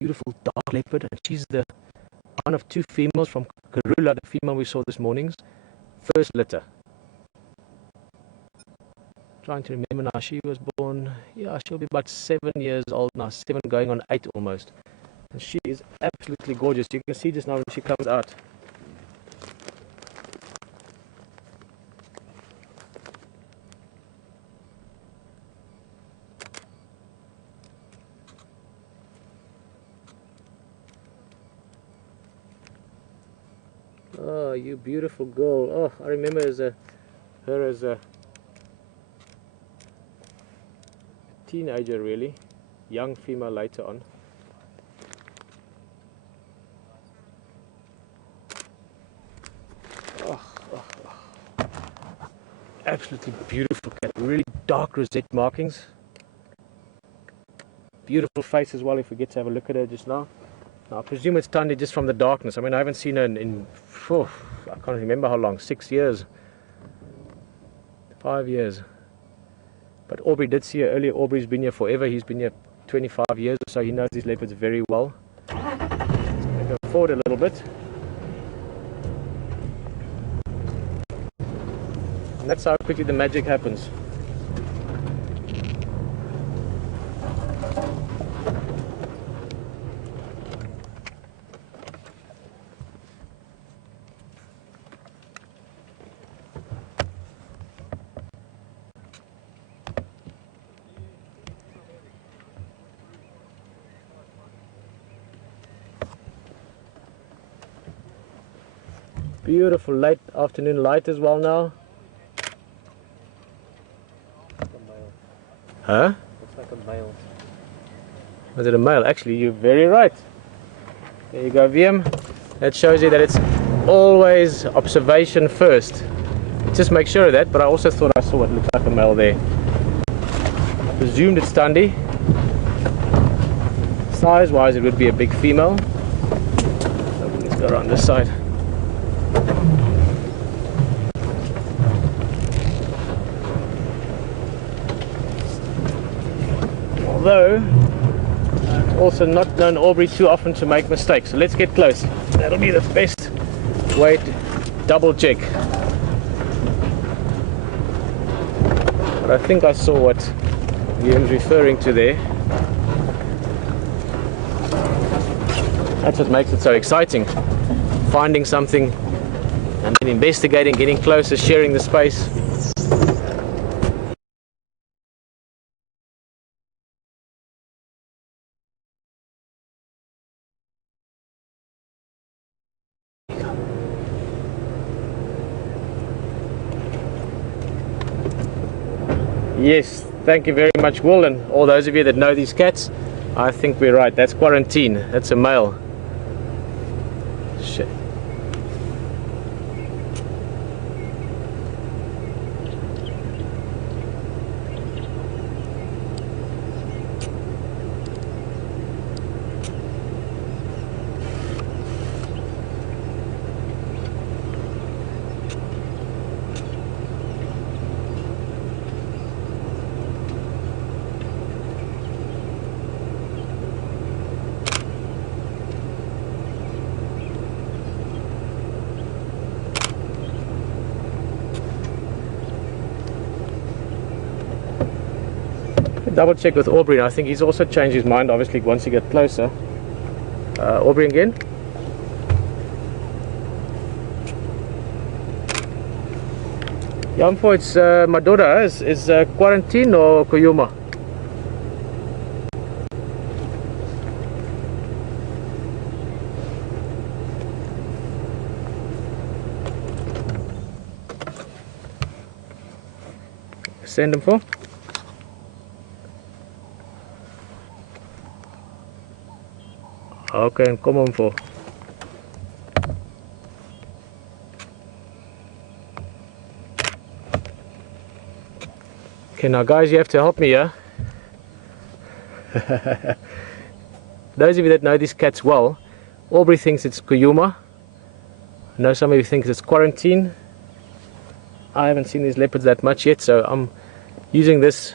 beautiful dark leopard, and she's the one of two females from Karula, the female we saw this morning's first litter. Trying to remember now, she was born, yeah, she'll be about 7 years old now, 7 going on 8 almost. And she is absolutely gorgeous. You can see just now when she comes out. Oh, you beautiful girl. Oh, I remember her as a teenager, really. Young female later on. Absolutely beautiful cat. Really dark rosette markings. Beautiful face as well if we get to have a look at her just now. Now, I presume it's tiny just from the darkness. I mean, I haven't seen her in I can't remember how long, 6 years, 5 years. But Aubrey did see her earlier. Aubrey's been here forever. He's been here 25 years or so. He knows these leopards very well. Let's go forward a little bit. And that's how quickly the magic happens. Beautiful late afternoon light as well now. Huh? Looks like a male. Was it a male? Actually, you're very right. There you go, VM. That shows you that it's always observation first. Just make sure of that, but I also thought I saw what looked like a male there. I presumed it's Tandy. Size-wise, it would be a big female. So let's go around this side. Although, I've also not known Aubrey too often to make mistakes. So let's get close. That'll be the best way to double check. But I think I saw what Guillaume's referring to there. That's what makes it so exciting. Finding something and then investigating, getting closer, sharing the space. Yes, thank you very much, Will, and all those of you that know these cats. I think we're right. That's Quarantine. That's a male. Shit. Double check with Aubrey, and I think he's also changed his mind obviously once you get closer. Aubrey again. Jamfo, it's my daughter. Is Quarantine or Koyuma? Send him for. Okay, come on for. Okay, now guys, you have to help me here. Those of you that know these cats well, Aubrey thinks it's Koyuma. I know some of you think it's Quarantine. I haven't seen these leopards that much yet, so I'm using this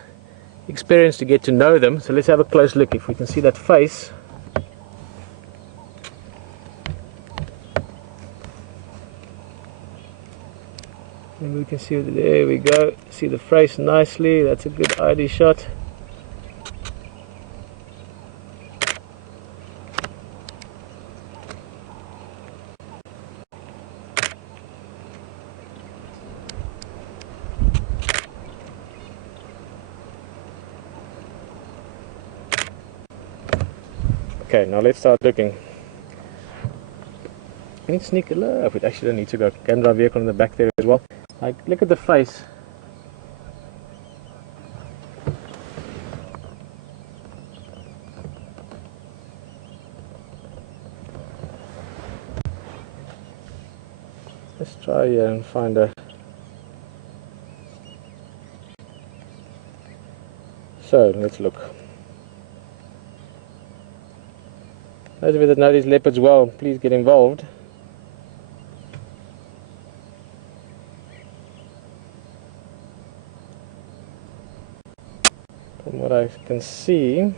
experience to get to know them. So let's have a close look if we can see that face. And we can see, there we go, see the face nicely. That's a good ID shot. Okay, now let's start looking. I need to sneak a little. We actually don't need to go. Camera vehicle in the back there as well. Like, look at the face. Let's try here and find a. So let's look. Those of you that know these leopards well, please get involved. From what I can see,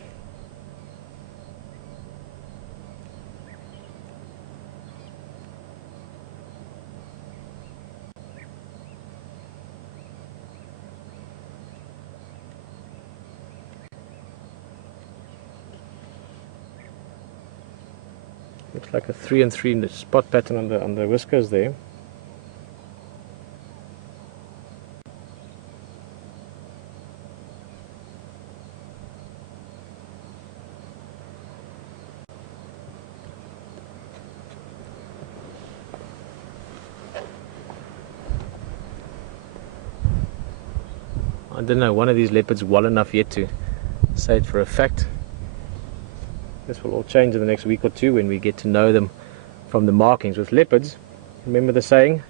looks like a 3 and 3 spot pattern on the whiskers there. I don't know one of these leopards well enough yet to say it for a fact. This will all change in the next week or two when we get to know them from the markings. With leopards, remember the saying,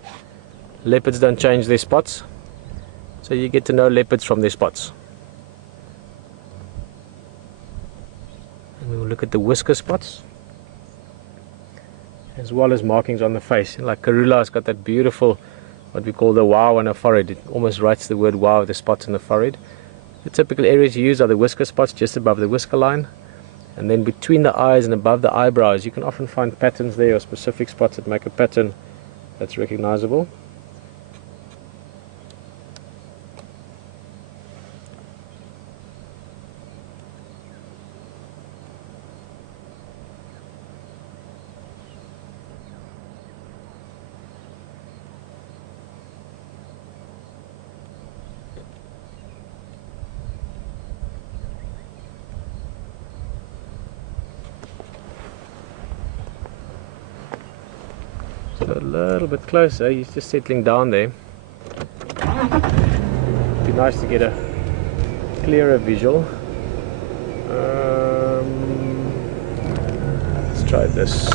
leopards don't change their spots, so you get to know leopards from their spots. And we will look at the whisker spots as well as markings on the face. Like Karula's got that beautiful, what we call the wow on her forehead. It almost writes the word wow with the spots on the forehead. The typical areas used are the whisker spots just above the whisker line, and then between the eyes and above the eyebrows you can often find patterns there, or specific spots that make a pattern that's recognizable. So a little bit closer, he's just settling down there. Be nice to get a clearer visual. Let's try this.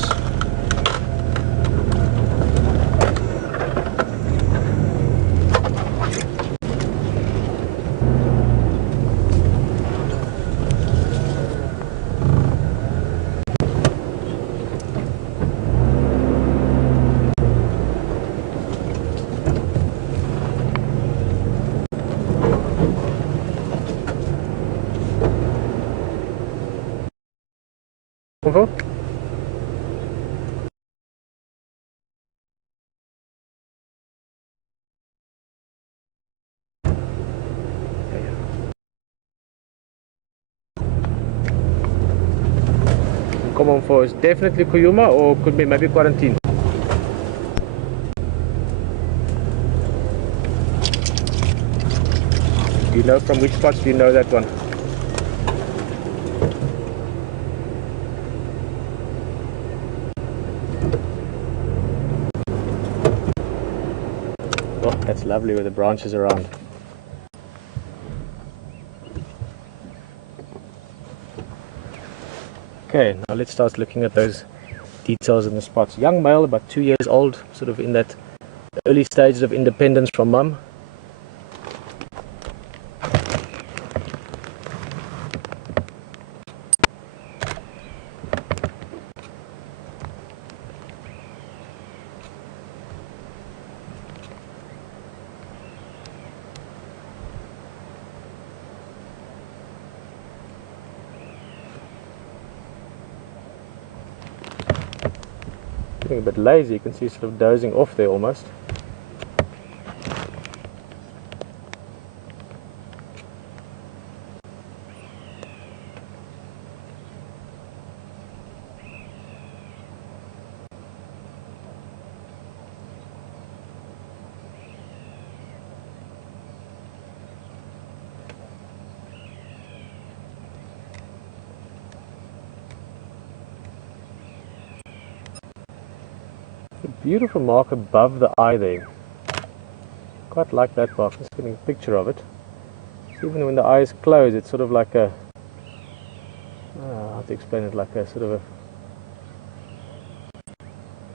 Info? Come on for is definitely Kuyuma, or could be maybe Quarantine. Do you know from which spots do you know that one? Oh, that's lovely with the branches around. Okay, now let's start looking at those details in the spots. Young male, about 2 years old, sort of in that early stages of independence from mum. Getting a bit lazy, you can see sort of dozing off there almost. beautiful mark above the eye there. Quite like that mark. Just getting a picture of it. So even when the eye is closed, it's sort of like a, how to explain it, like a sort of a,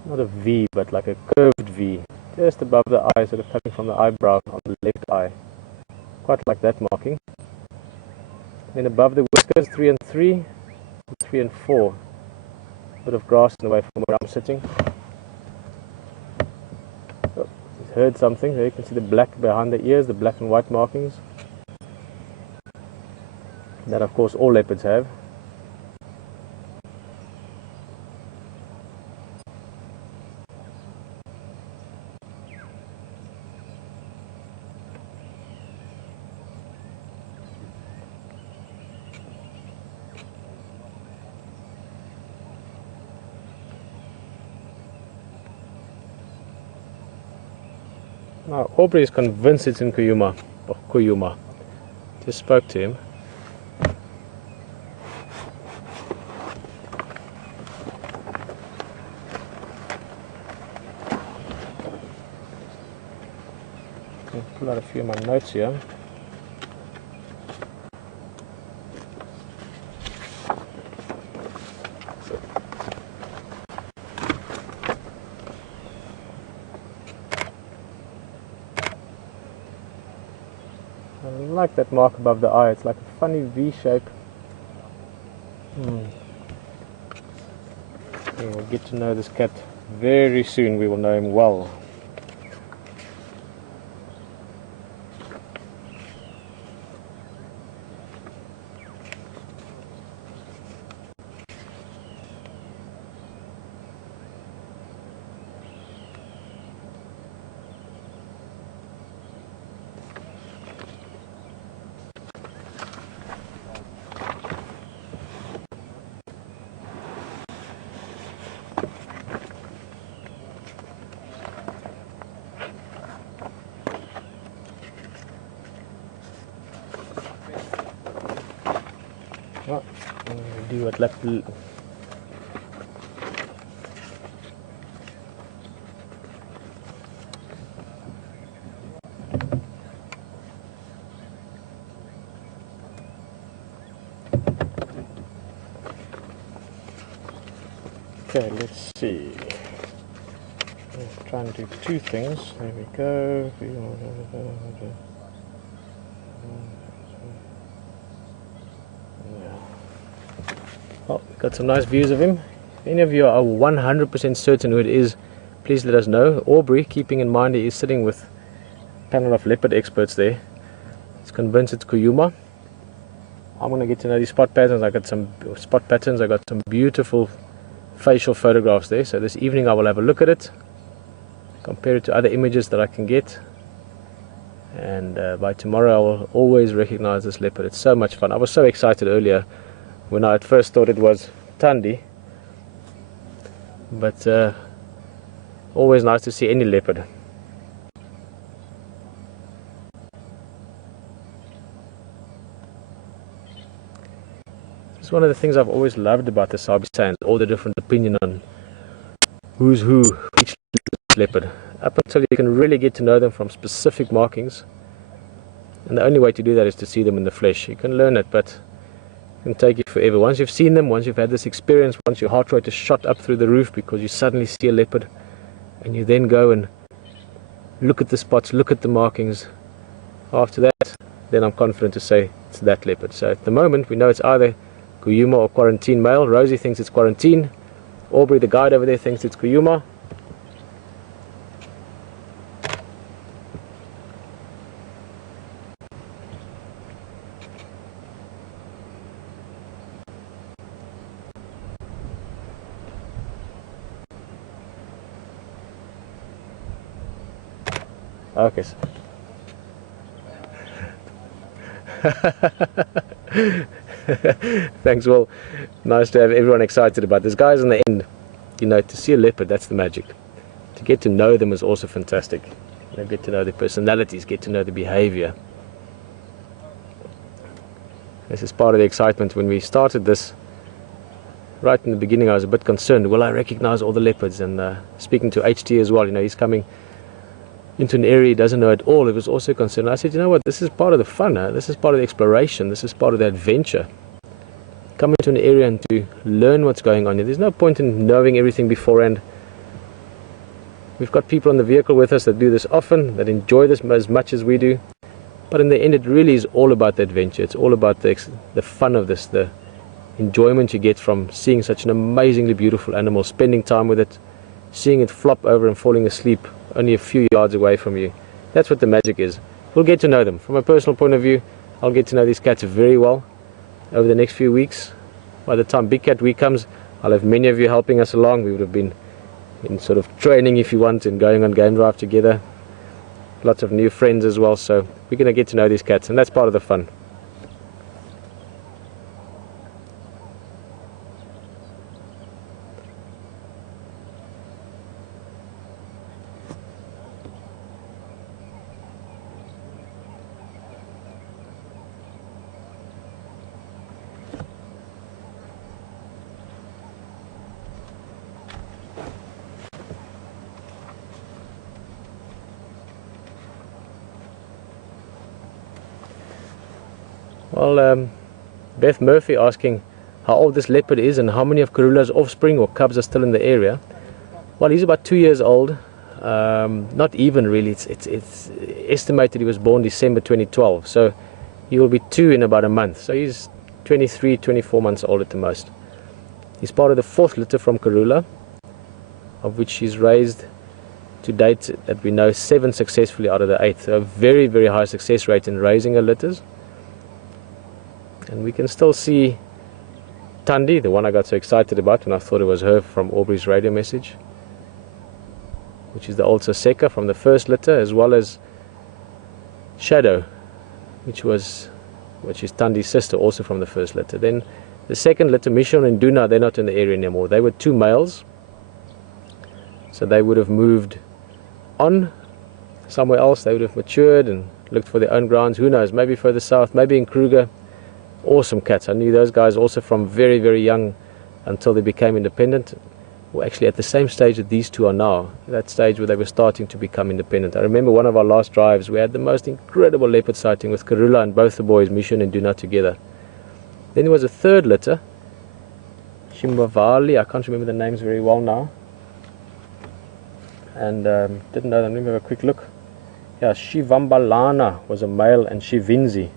not a V, but like a curved V, just above the eye, sort of coming from the eyebrow on the left eye. Quite like that marking. Then above the whiskers, 3 and 3, 3 and 4. Bit of grass in the way from where I'm sitting. Oh, he's heard something. There you can see the black behind the ears, the black and white markings. That of course all leopards have. Now Aubrey is convinced it's in Kuyuma, or Kuyuma. Just spoke to him. I'll pull out a few of my notes here. I like that mark above the eye. It's like a funny V shape. We'll get to know this cat very soon. We will know him well. Oh, do what left. Okay, let's see. Let's try and do two things. There we go. Well, we've got some nice views of him. If any of you are 100% certain who it is, please let us know. Aubrey, keeping in mind he is sitting with a panel of leopard experts there, is convinced it's Kuyuma. I'm going to get to know these spot patterns. I got some spot patterns. I got some beautiful facial photographs there. So this evening I will have a look at it, compare it to other images that I can get, and by tomorrow I will always recognize this leopard. It's so much fun. I was so excited earlier when I at first thought it was Thandi, but always nice to see any leopard. It's one of the things I've always loved about the Sabi Sands, all the different opinion on who's who, each leopard, up until you can really get to know them from specific markings. And the only way to do that is to see them in the flesh. You can learn it, but it can take you forever. Once you've seen them, once you've had this experience, once your heart rate is shot up through the roof because you suddenly see a leopard, and you then go and look at the spots, look at the markings, after that, then I'm confident to say it's that leopard. So at the moment, we know it's either Kuyuma or Quarantine Male. Rosie thinks it's Quarantine. Aubrey, the guide over there, thinks it's Kuyuma. Okay. Thanks, well, nice to have everyone excited about this. Guys, in the end, you know, to see a leopard, that's the magic. To get to know them is also fantastic. You know, get to know their personalities, get to know the behavior. This is part of the excitement. When we started this right in the beginning I was a bit concerned, will I recognize all the leopards? And speaking to HT as well, you know, he's coming into an area he doesn't know at all. He was also concerned. I said, you know what, this is part of the fun, huh? This is part of the exploration, this is part of the adventure. Come into an area and to learn what's going on here. There's no point in knowing everything beforehand. We've got people on the vehicle with us that do this often, that enjoy this as much as we do. But in the end, it really is all about the adventure. It's all about the fun of this, the enjoyment you get from seeing such an amazingly beautiful animal, spending time with it, seeing it flop over and falling asleep only a few yards away from you. That's what the magic is. We'll get to know them. From a personal point of view, I'll get to know these cats very well over the next few weeks. By the time Big Cat Week comes, I'll have many of you helping us along. We would have been in sort of training, if you want, and going on game drive together. Lots of new friends as well, so we're going to get to know these cats, and that's part of the fun. Well, Beth Murphy asking how old this leopard is and how many of Karula's offspring or cubs are still in the area. Well, he's about 2 years old. Not even really. It's estimated he was born December 2012. So he will be 2 in about a month. So he's 23, 24 months old at the most. He's part of the 4th litter from Karula, of which he's raised to date that we know 7 successfully out of the 8th. So a very, very high success rate in raising her litters. And we can still see Tandi, the one I got so excited about when I thought it was her from Aubrey's radio message, which is the old Soseka from the 1st litter, as well as Shadow, which is Tandi's sister, also from the 1st litter. Then the 2nd litter, Mission and Duna, they're not in the area anymore. They were 2 males, so they would have moved on somewhere else. They would have matured and looked for their own grounds. Who knows, maybe further south, maybe in Kruger. Awesome cats. I knew those guys also from very, very young until they became independent. Well, actually at the same stage that these two are now, that stage where they were starting to become independent. I remember one of our last drives, we had the most incredible leopard sighting with Karula and both the boys, Mission and Duna, together. Then there was a 3rd litter, Shimbavali, I can't remember the names very well now. And didn't know them. Let me have a quick look. Yeah, Shivambalana was a male and Shivinzi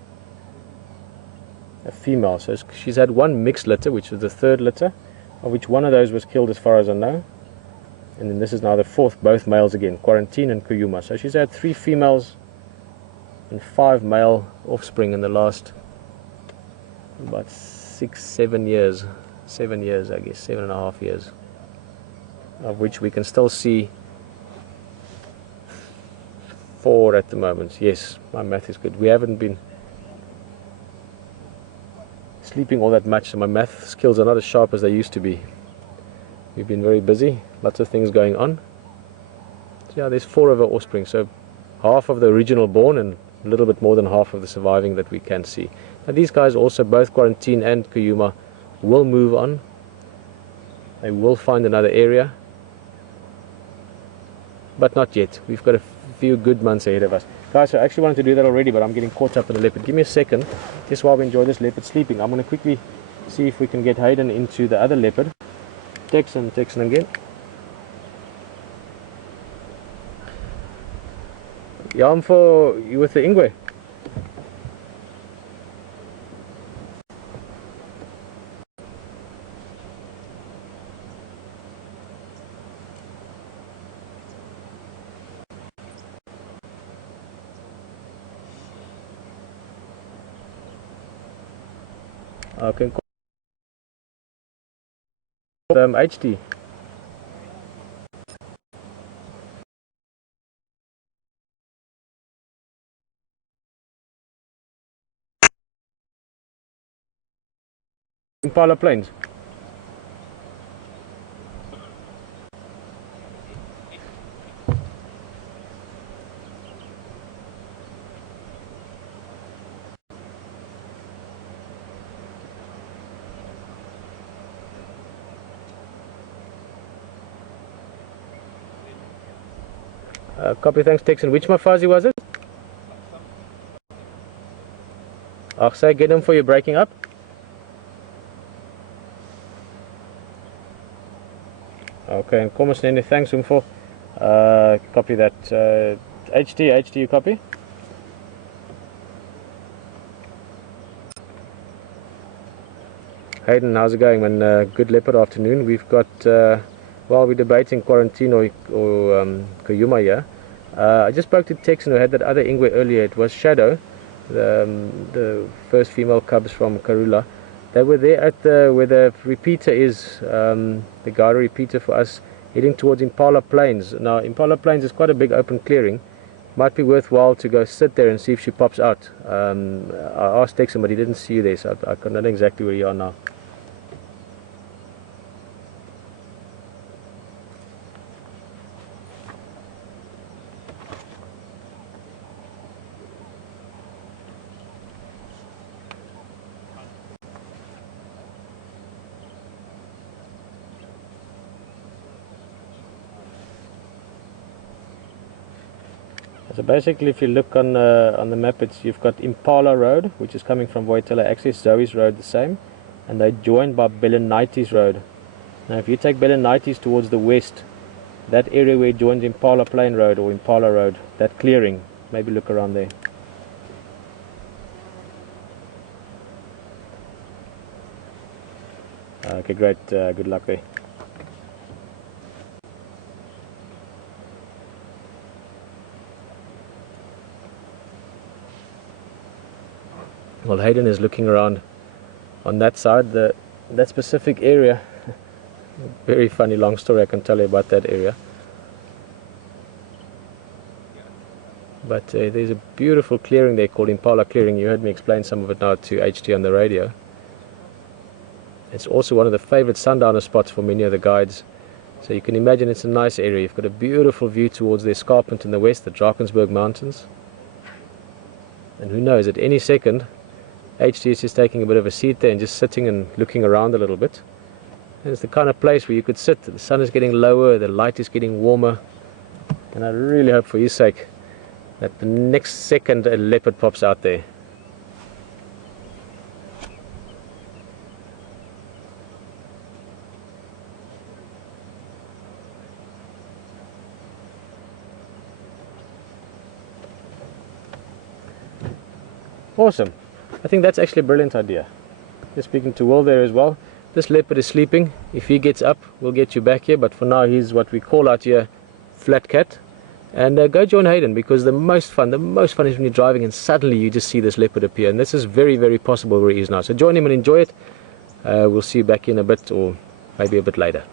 a female. So she's had 1 mixed litter, which was the 3rd litter, of which one of those was killed as far as I know. And then this is now the 4th, both males again, Quarantine and Kuyuma. So she's had 3 females and 5 male offspring in the last about 6-7 years. 7 years, I guess, 7.5 years, of which we can still see 4 at the moment. Yes, my math is good. We haven't been sleeping all that much, so my math skills are not as sharp as they used to be. We've been very busy, lots of things going on. So yeah, there's 4 of our offspring, so half of the original born and a little bit more than half of the surviving that we can see. Now these guys also, both Quarantine and Kuyuma, will move on. They will find another area, but not yet. We've got a few good months ahead of us. Guys, I actually wanted to do that already, but I'm getting caught up in the leopard. Give me a second, just while we enjoy this leopard sleeping. I'm going to quickly see if we can get Hayden into the other leopard. Texan again. Yeah, I'm for you with the Ingwe. Okay, HT. Impala planes. Copy, thanks Texan. Which Mafazi was it? Say, get him for you breaking up. Okay, and Komasnene, thanks him for. Copy that. HD, you copy? Hayden, how's it going, man? Good leopard afternoon. We've got, while we're debating Quarantine or Kayuma here, I just spoke to Texan who had that other Ingwe earlier. It was Shadow, the first female cubs from Karula. They were there at where the repeater is, the Gara repeater for us, heading towards Impala Plains. Now, Impala Plains is quite a big open clearing. Might be worthwhile to go sit there and see if she pops out. I asked Texan, but he didn't see you there, so I don't know exactly where you are now. So basically, if you look on the map, you've got Impala Road, which is coming from Voitela Access, Zoe's Road the same, and they're joined by Belenites Road. Now if you take Belenites towards the west, that area where it joins Impala Plain Road or Impala Road, that clearing, maybe look around there. Okay, great, good luck there. Well, Hayden is looking around on that side, that specific area. Very funny long story I can tell you about that area. But there's a beautiful clearing there called Impala Clearing. You heard me explain some of it now to HT on the radio. It's also one of the favorite sundowner spots for many of the guides. So you can imagine it's a nice area. You've got a beautiful view towards the escarpment in the west, the Drakensberg Mountains. And who knows, at any second, HT is just taking a bit of a seat there and just sitting and looking around a little bit. And it's the kind of place where you could sit. The sun is getting lower, the light is getting warmer. And I really hope for your sake that the next second a leopard pops out there. Awesome. I think that's actually a brilliant idea. Just speaking to Will there as well. This leopard is sleeping. If he gets up, we'll get you back here. But for now, he's what we call out here flat cat. And go join Hayden, because the most fun is when you're driving and suddenly you just see this leopard appear. And this is very, very possible where he is now. So join him and enjoy it. We'll see you back in a bit, or maybe a bit later.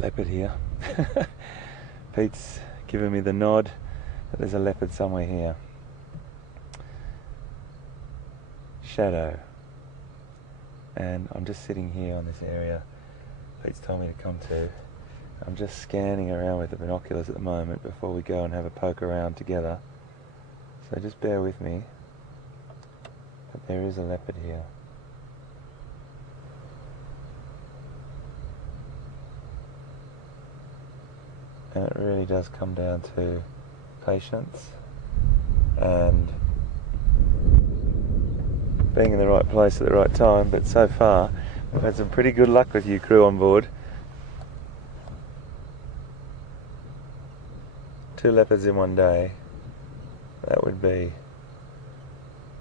Leopard here. Pete's giving me the nod that there's a leopard somewhere here. Shadow. And I'm just sitting here on this area Pete's told me to come to. I'm just scanning around with the binoculars at the moment before we go and have a poke around together. So just bear with me. But there is a leopard here. And it really does come down to patience and being in the right place at the right time. But so far, we've had some pretty good luck with you crew on board. 2 leopards in one day. That would be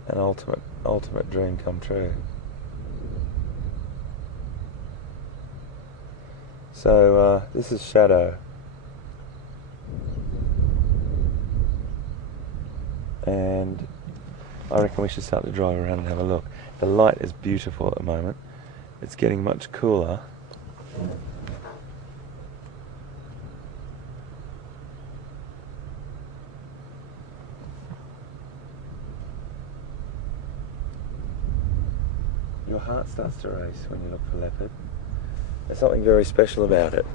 an ultimate dream come true. So this is Shadow. And I reckon we should start to drive around and have a look. The light is beautiful at the moment. It's getting much cooler. Your heart starts to race when you look for leopard. There's something very special about it.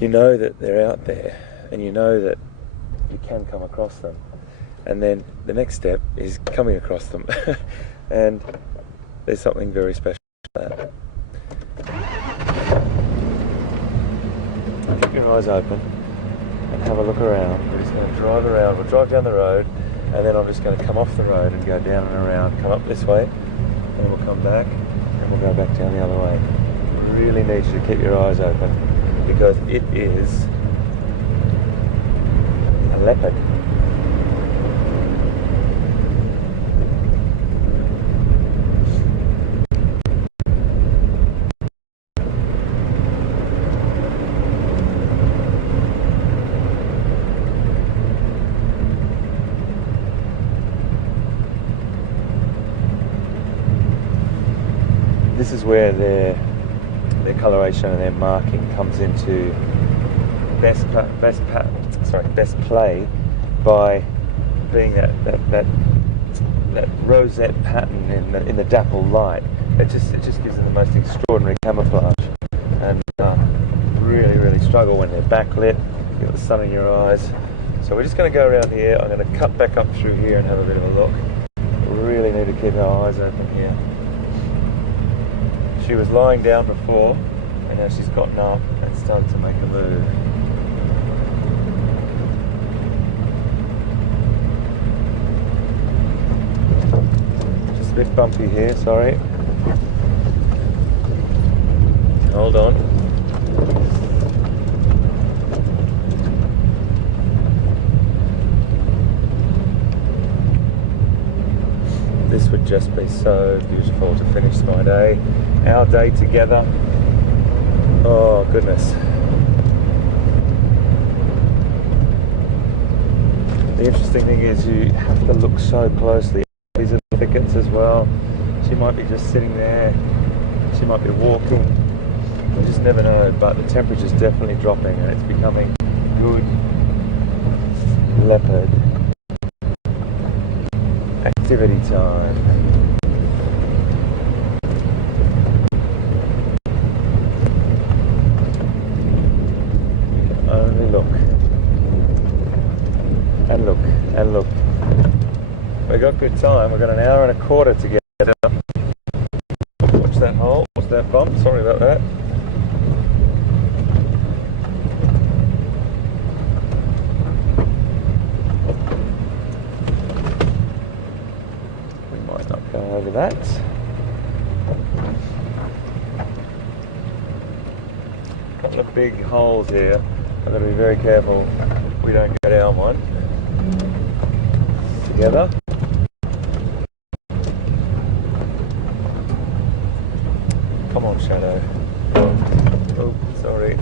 You know that they're out there, and you know that you can come across them. And then the next step is coming across them. And there's something very special about that. Keep your eyes open and have a look around. We're just going to drive around. We'll drive down the road, and then I'm just going to come off the road and go down and around, come up this way, and then we'll come back, and we'll go back down the other way. We really need you to keep your eyes open, because it is a leopard. This is where their coloration and their marking comes into best play by being that rosette pattern in the dapple light. It just gives them the most extraordinary camouflage, and really struggle when they're backlit. You got the sun in your eyes. So we're just going to go around here. I'm going to cut back up through here and have a bit of a look. We really need to keep our eyes open here. She was lying down before, and now she's gotten up and started to make a move. Just a bit bumpy here, sorry. Hold on. This would just be so beautiful to finish my day, our day together. Oh goodness. The interesting thing is you have to look so closely. These are the thickets as well. She might be just sitting there, she might be walking. You just never know, but the temperature's definitely dropping and it's becoming good leopard activity time. Only look and look and look. We got good time. We've got an hour and a quarter to get up. Watch that hole. Watch that bump. Sorry about that. We might not go over that. A couple of big holes here. I've got to be very careful we don't go down one. Together. Come on, Shadow. Oh, sorry.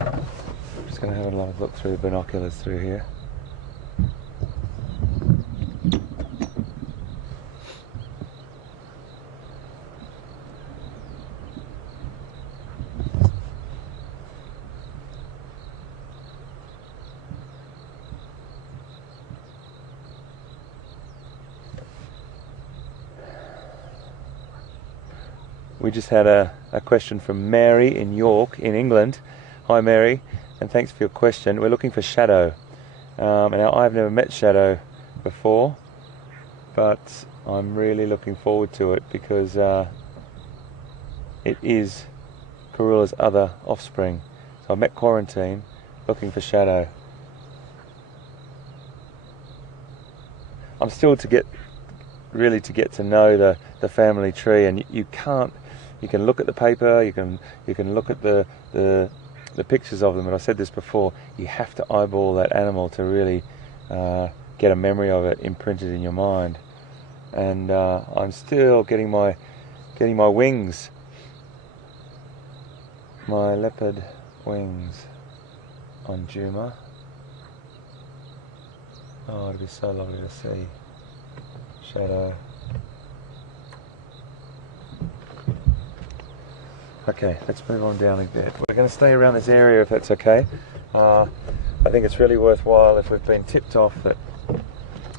I'm just going to have a look through the binoculars through here. We just had a question from Mary in York, in England. Hi Mary, and thanks for your question. We're looking for Shadow. Now I've never met Shadow before, but I'm really looking forward to it because it is Korilla's other offspring. So I met Quarantine, looking for Shadow. I'm still to get to know the family tree, and you can look at the paper, you can look at the pictures of them, and I said this before, you have to eyeball that animal to really get a memory of it imprinted in your mind. And I'm still getting my wings, my leopard wings on Juma. Oh, it'd be so lovely to see Shadow. Okay, let's move on down a bit. We're going to stay around this area if that's okay. I think it's really worthwhile, if we've been tipped off that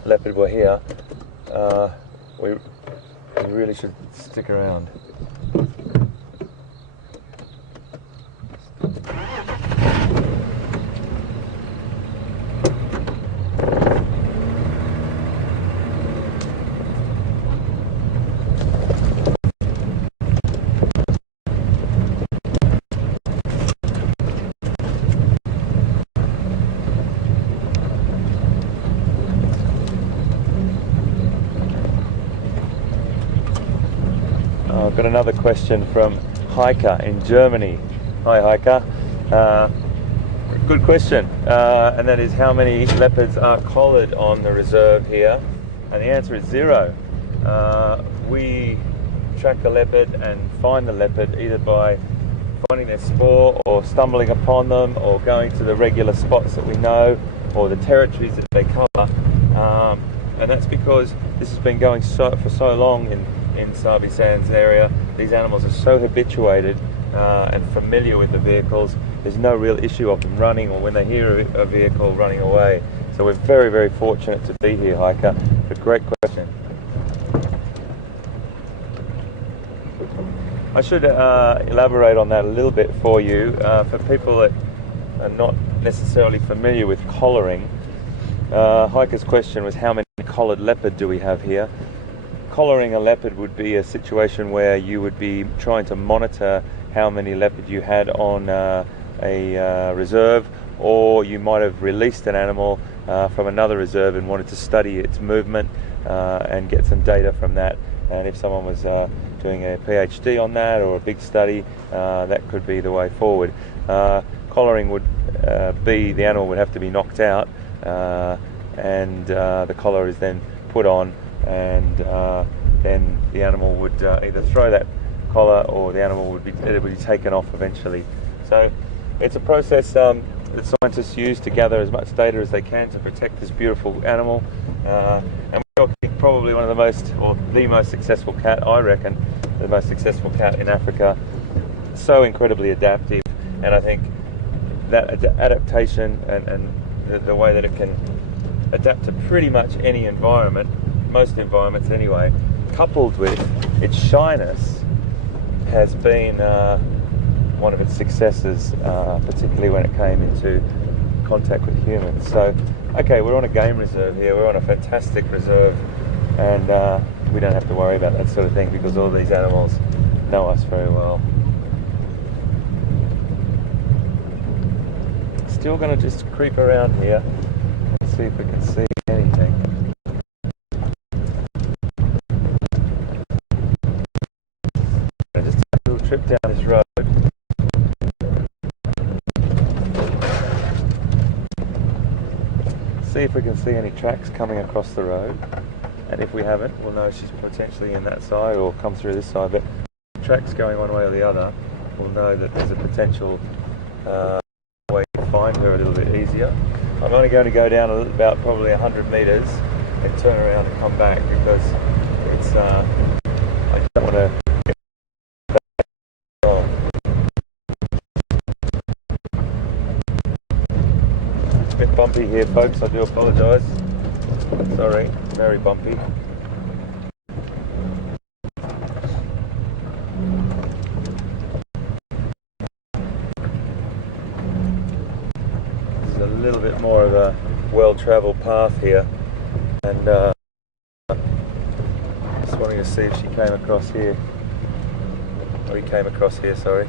leopard were here, we really should stick around. I've got another question from Hiker in Germany. Hi Hiker. Good question, and that is, how many leopards are collared on the reserve here? And the answer is 0. We track the leopard and find the leopard either by finding their spoor or stumbling upon them or going to the regular spots that we know or the territories that they cover, and that's because this has been going for so long in Sabi Sands area. These animals are so habituated and familiar with the vehicles. There's no real issue of them running, or when they hear a vehicle, running away. So we're very, very fortunate to be here, Hiker. But great question. I should elaborate on that a little bit for you. For people that are not necessarily familiar with collaring, Hiker's question was, how many collared leopard do we have here? Collaring a leopard would be a situation where you would be trying to monitor how many leopard you had on a reserve, or you might have released an animal from another reserve and wanted to study its movement and get some data from that. And if someone was doing a PhD on that, or a big study, that could be the way forward. Collaring would be, the animal would have to be knocked out, and the collar is then put on, and then the animal would either throw that collar, or the animal would be taken off eventually. So it's a process that scientists use to gather as much data as they can to protect this beautiful animal, and we're talking probably one of the most, or the most successful cat, I reckon, the most successful cat in Africa. So incredibly adaptive, and I think that adaptation and the way that it can adapt to pretty much any environment, most environments anyway, coupled with its shyness, has been one of its successes, particularly when it came into contact with humans. So, okay, we're on a game reserve here, we're on a fantastic reserve, and we don't have to worry about that sort of thing because all these animals know us very well. Still going to just creep around here and see if we can see anything. Just take a little trip down this road. See if we can see any tracks coming across the road, and if we haven't, we'll know she's potentially in that side or come through this side. But tracks going one way or the other, we'll know that there's a potential way to find her a little bit easier. I'm only going to go down about probably 100 metres and turn around and come back, because it's I don't want to get back. It's a bit bumpy here, folks, I do apologise. Sorry, very bumpy. This is a little bit more of a well-travelled path here, and just wanting to see if she came across here. Oh, he came across here, sorry.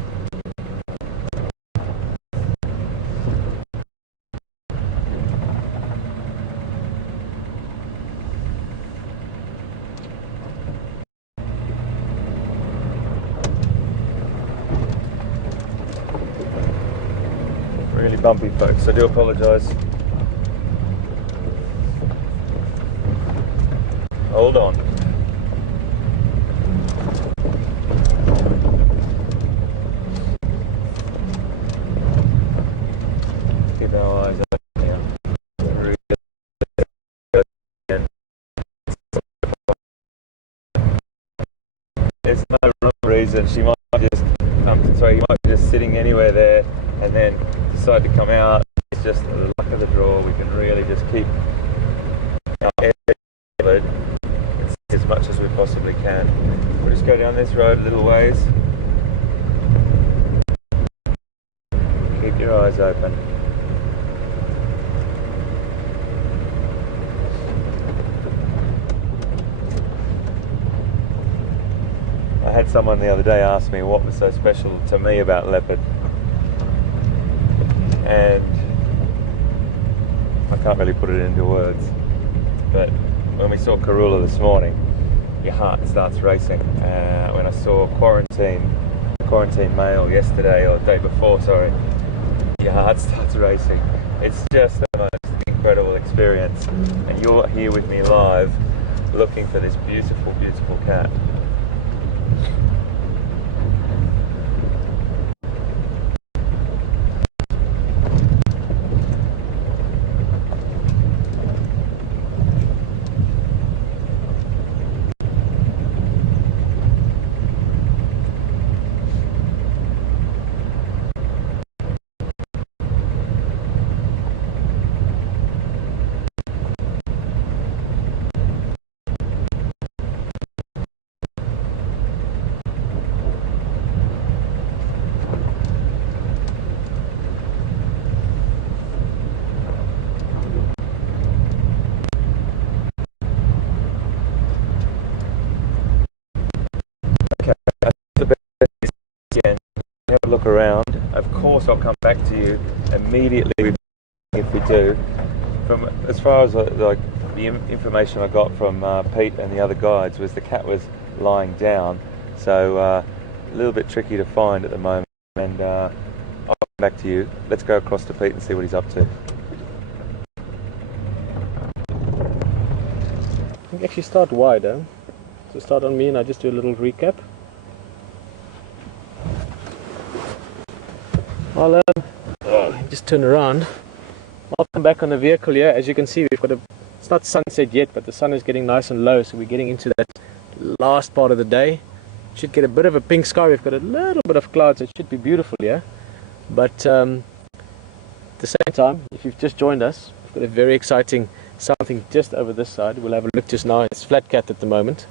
Really bumpy, folks, I do apologise. Hold on. Keep our eyes open here. There's no real reason. She might just he might be just sitting anywhere there and then decide to come out. just the luck of the draw. We can really just keep our area covered as much as we possibly can. We'll just go down this road a little ways. Keep your eyes open. I had someone the other day ask me what was so special to me about leopard, and I can't really put it into words, but when we saw Karula this morning, your heart starts racing. When I saw Quarantine Male yesterday, or the day before, sorry, your heart starts racing. It's just the most incredible experience, and you're here with me live looking for this beautiful, beautiful cat. Have a look around. Of course, I'll come back to you immediately if we do. From as far as like the information I got from Pete and the other guides was the cat was lying down, so a little bit tricky to find at the moment. And I'll come back to you. Let's go across to Pete and see what he's up to. I think actually start wide, eh? So start on me and I just do a little recap. I'll just turn around. I'll come back on the vehicle here. As you can see, we've got it's not sunset yet, but the sun is getting nice and low, so we're getting into that last part of the day. Should get a bit of a pink sky. We've got a little bit of clouds, so it should be beautiful here. But at the same time, if you've just joined us, we've got a very exciting something just over this side. We'll have a look just now. It's flat cat at the moment.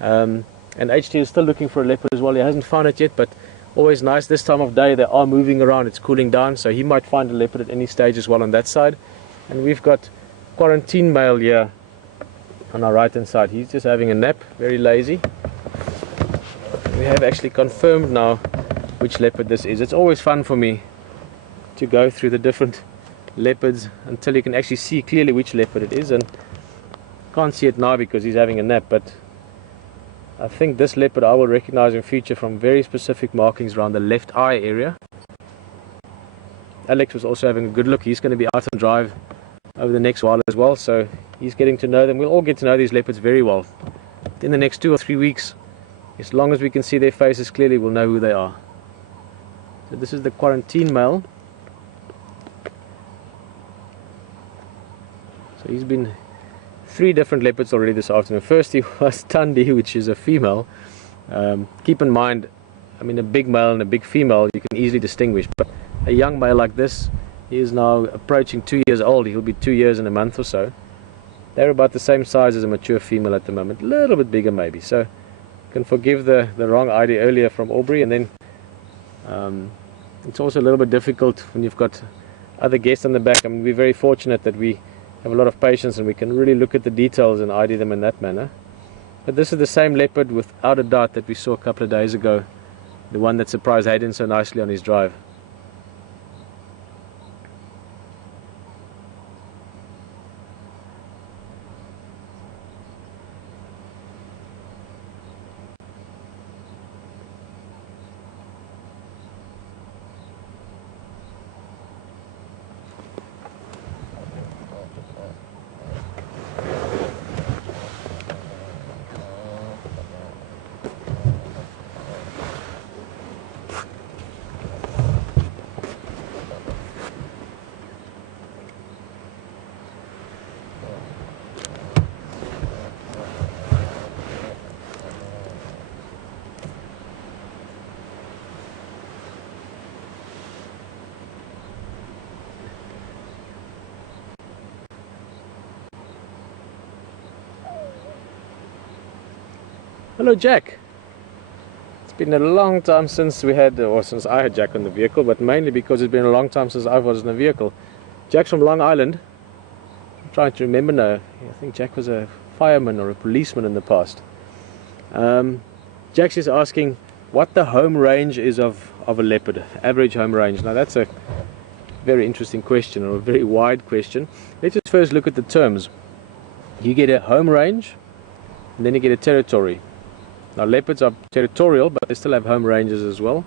And HT is still looking for a leopard as well. He hasn't found it yet, but always nice this time of day. They are moving around, it's cooling down, so he might find a leopard at any stage as well on that side. And we've got Quarantine Male here on our right hand side. He's just having a nap, very lazy. We have actually confirmed now which leopard this is. It's always fun for me to go through the different leopards until you can actually see clearly which leopard it is, and can't see it now because he's having a nap, but I think this leopard I will recognize in future from very specific markings around the left eye area. Alex was also having a good look. He's going to be out on drive over the next while as well, so he's getting to know them. We'll all get to know these leopards very well. In the next 2 or 3 weeks, as long as we can see their faces clearly, we'll know who they are. So this is the Quarantine Male. So he's been 3 different leopards already this afternoon. First he was Tandy, which is a female. Keep in mind, I mean, a big male and a big female you can easily distinguish, but a young male like this, he is now approaching 2 years old. He'll be 2 years in a month or so. They're about the same size as a mature female at the moment, a little bit bigger maybe, so you can forgive the wrong idea earlier from Aubrey. And then it's also a little bit difficult when you've got other guests on the back. I mean, we're very fortunate that we have a lot of patience and we can really look at the details and ID them in that manner. But this is the same leopard without a doubt that we saw a couple of days ago, the one that surprised Hayden so nicely on his drive. Hello, Jack. It's been a long time since we had, or since I had Jack on the vehicle, but mainly because it's been a long time since I was in the vehicle. Jack's from Long Island. I'm trying to remember now. I think Jack was a fireman or a policeman in the past. Jack's just asking what the home range is of a leopard, average home range. Now that's a very interesting question, or a very wide question. Let's just first look at the terms. You get a home range, and then you get a territory. Now leopards are territorial, but they still have home ranges as well.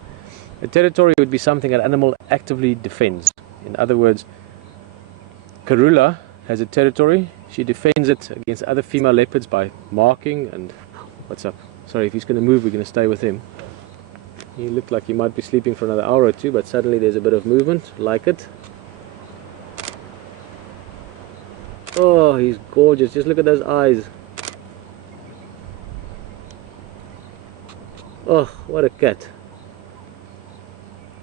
A territory would be something an animal actively defends. In other words, Karula has a territory. She defends it against other female leopards by marking and... What's up? Sorry, if he's going to move, we're going to stay with him. He looked like he might be sleeping for another hour or two, but suddenly there's a bit of movement. Like it. Oh, he's gorgeous. Just look at those eyes. Oh, what a cat.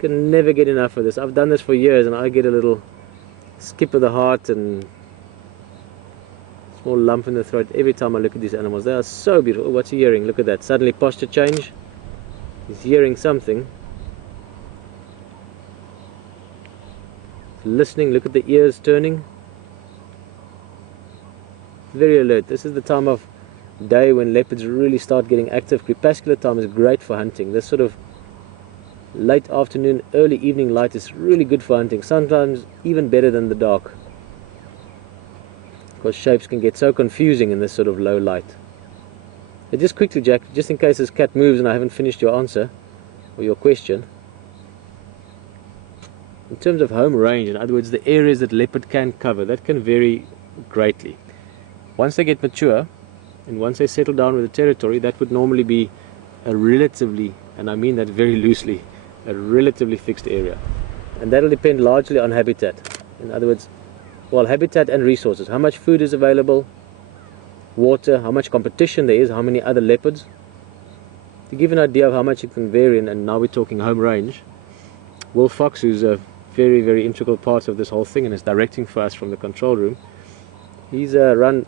Can never get enough of this. I've done this for years and I get a little skip of the heart and small lump in the throat every time I look at these animals. They are so beautiful. Oh, what's he hearing? Look at that. Suddenly posture change. He's hearing something. He's listening. Look at the ears turning. Very alert. This is the time of day when leopards really start getting active. Crepuscular time is great for hunting. This sort of late afternoon, early evening light is really good for hunting. Sometimes even better than the dark, because shapes can get so confusing in this sort of low light. But just quickly, Jack, just in case this cat moves and I haven't finished your answer or your question. In terms of home range, in other words, the areas that leopard can cover, that can vary greatly. Once they get mature, and once they settle down with the territory, that would normally be a relatively, and I mean that very loosely, a relatively fixed area. And that'll depend largely on habitat. In other words, well, habitat and resources. How much food is available, water, how much competition there is, how many other leopards. To give an idea of how much it can vary, and now we're talking home range, Will Fox, who's a very, very integral part of this whole thing and is directing for us from the control room, he's run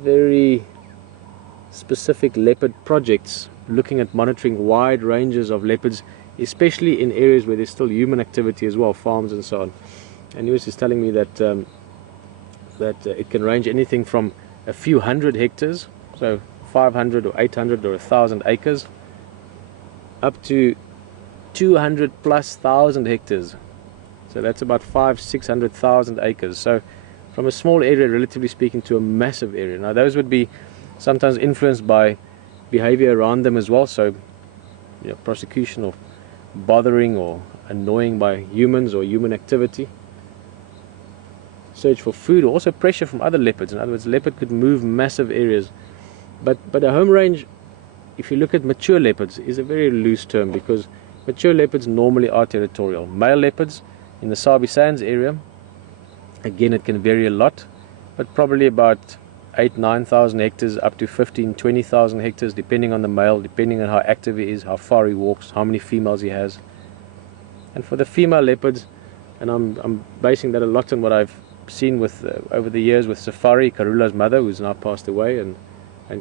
very specific leopard projects looking at monitoring wide ranges of leopards, especially in areas where there's still human activity as well, farms and so on. And he was just telling me that it can range anything from a few hundred hectares, so 500 or 800 or 1,000 acres, up to 200 plus thousand hectares. So that's about 500,000–600,000 acres. So from a small area, relatively speaking, to a massive area. Now those would be sometimes influenced by behavior around them as well, so prosecution or bothering or annoying by humans or human activity, search for food, or also pressure from other leopards. In other words, a leopard could move massive areas, but a home range, if you look at mature leopards, is a very loose term, because mature leopards normally are territorial. Male leopards in the Sabi Sands area, again, it can vary a lot, but probably about 8–9,000 hectares up to 15–20,000 hectares, depending on the male, depending on how active he is, how far he walks, how many females he has. And for the female leopards, and I'm basing that a lot on what I've seen with over the years with Safari, Karula's mother, who's now passed away, and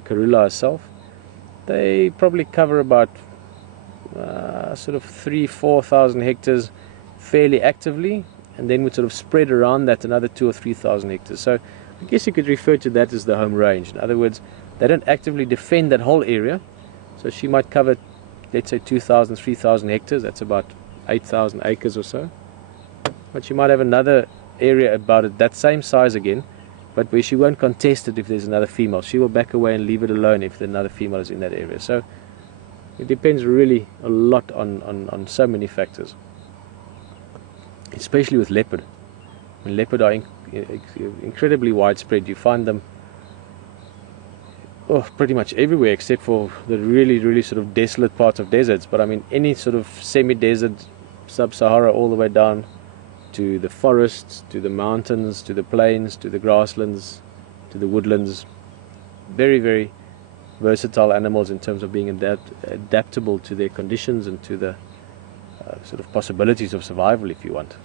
Karula herself, they probably cover about sort of 3–4,000 hectares fairly actively, and then would sort of spread around that another 2,000 or 3,000 hectares. So I guess you could refer to that as the home range. In other words, they don't actively defend that whole area. So she might cover, let's say, 2,000, 3,000 hectares. That's about 8,000 acres or so. But she might have another area about that same size again, but where she won't contest it if there's another female. She will back away and leave it alone if another female is in that area. So it depends really a lot on so many factors, especially with leopard. When leopard are incredibly widespread, you find them pretty much everywhere except for the really, really sort of desolate parts of deserts. But I mean, any sort of semi-desert, sub-Sahara, all the way down to the forests, to the mountains, to the plains, to the grasslands, to the woodlands. Very, very versatile animals in terms of being adaptable to their conditions and to the sort of possibilities of survival, if you want.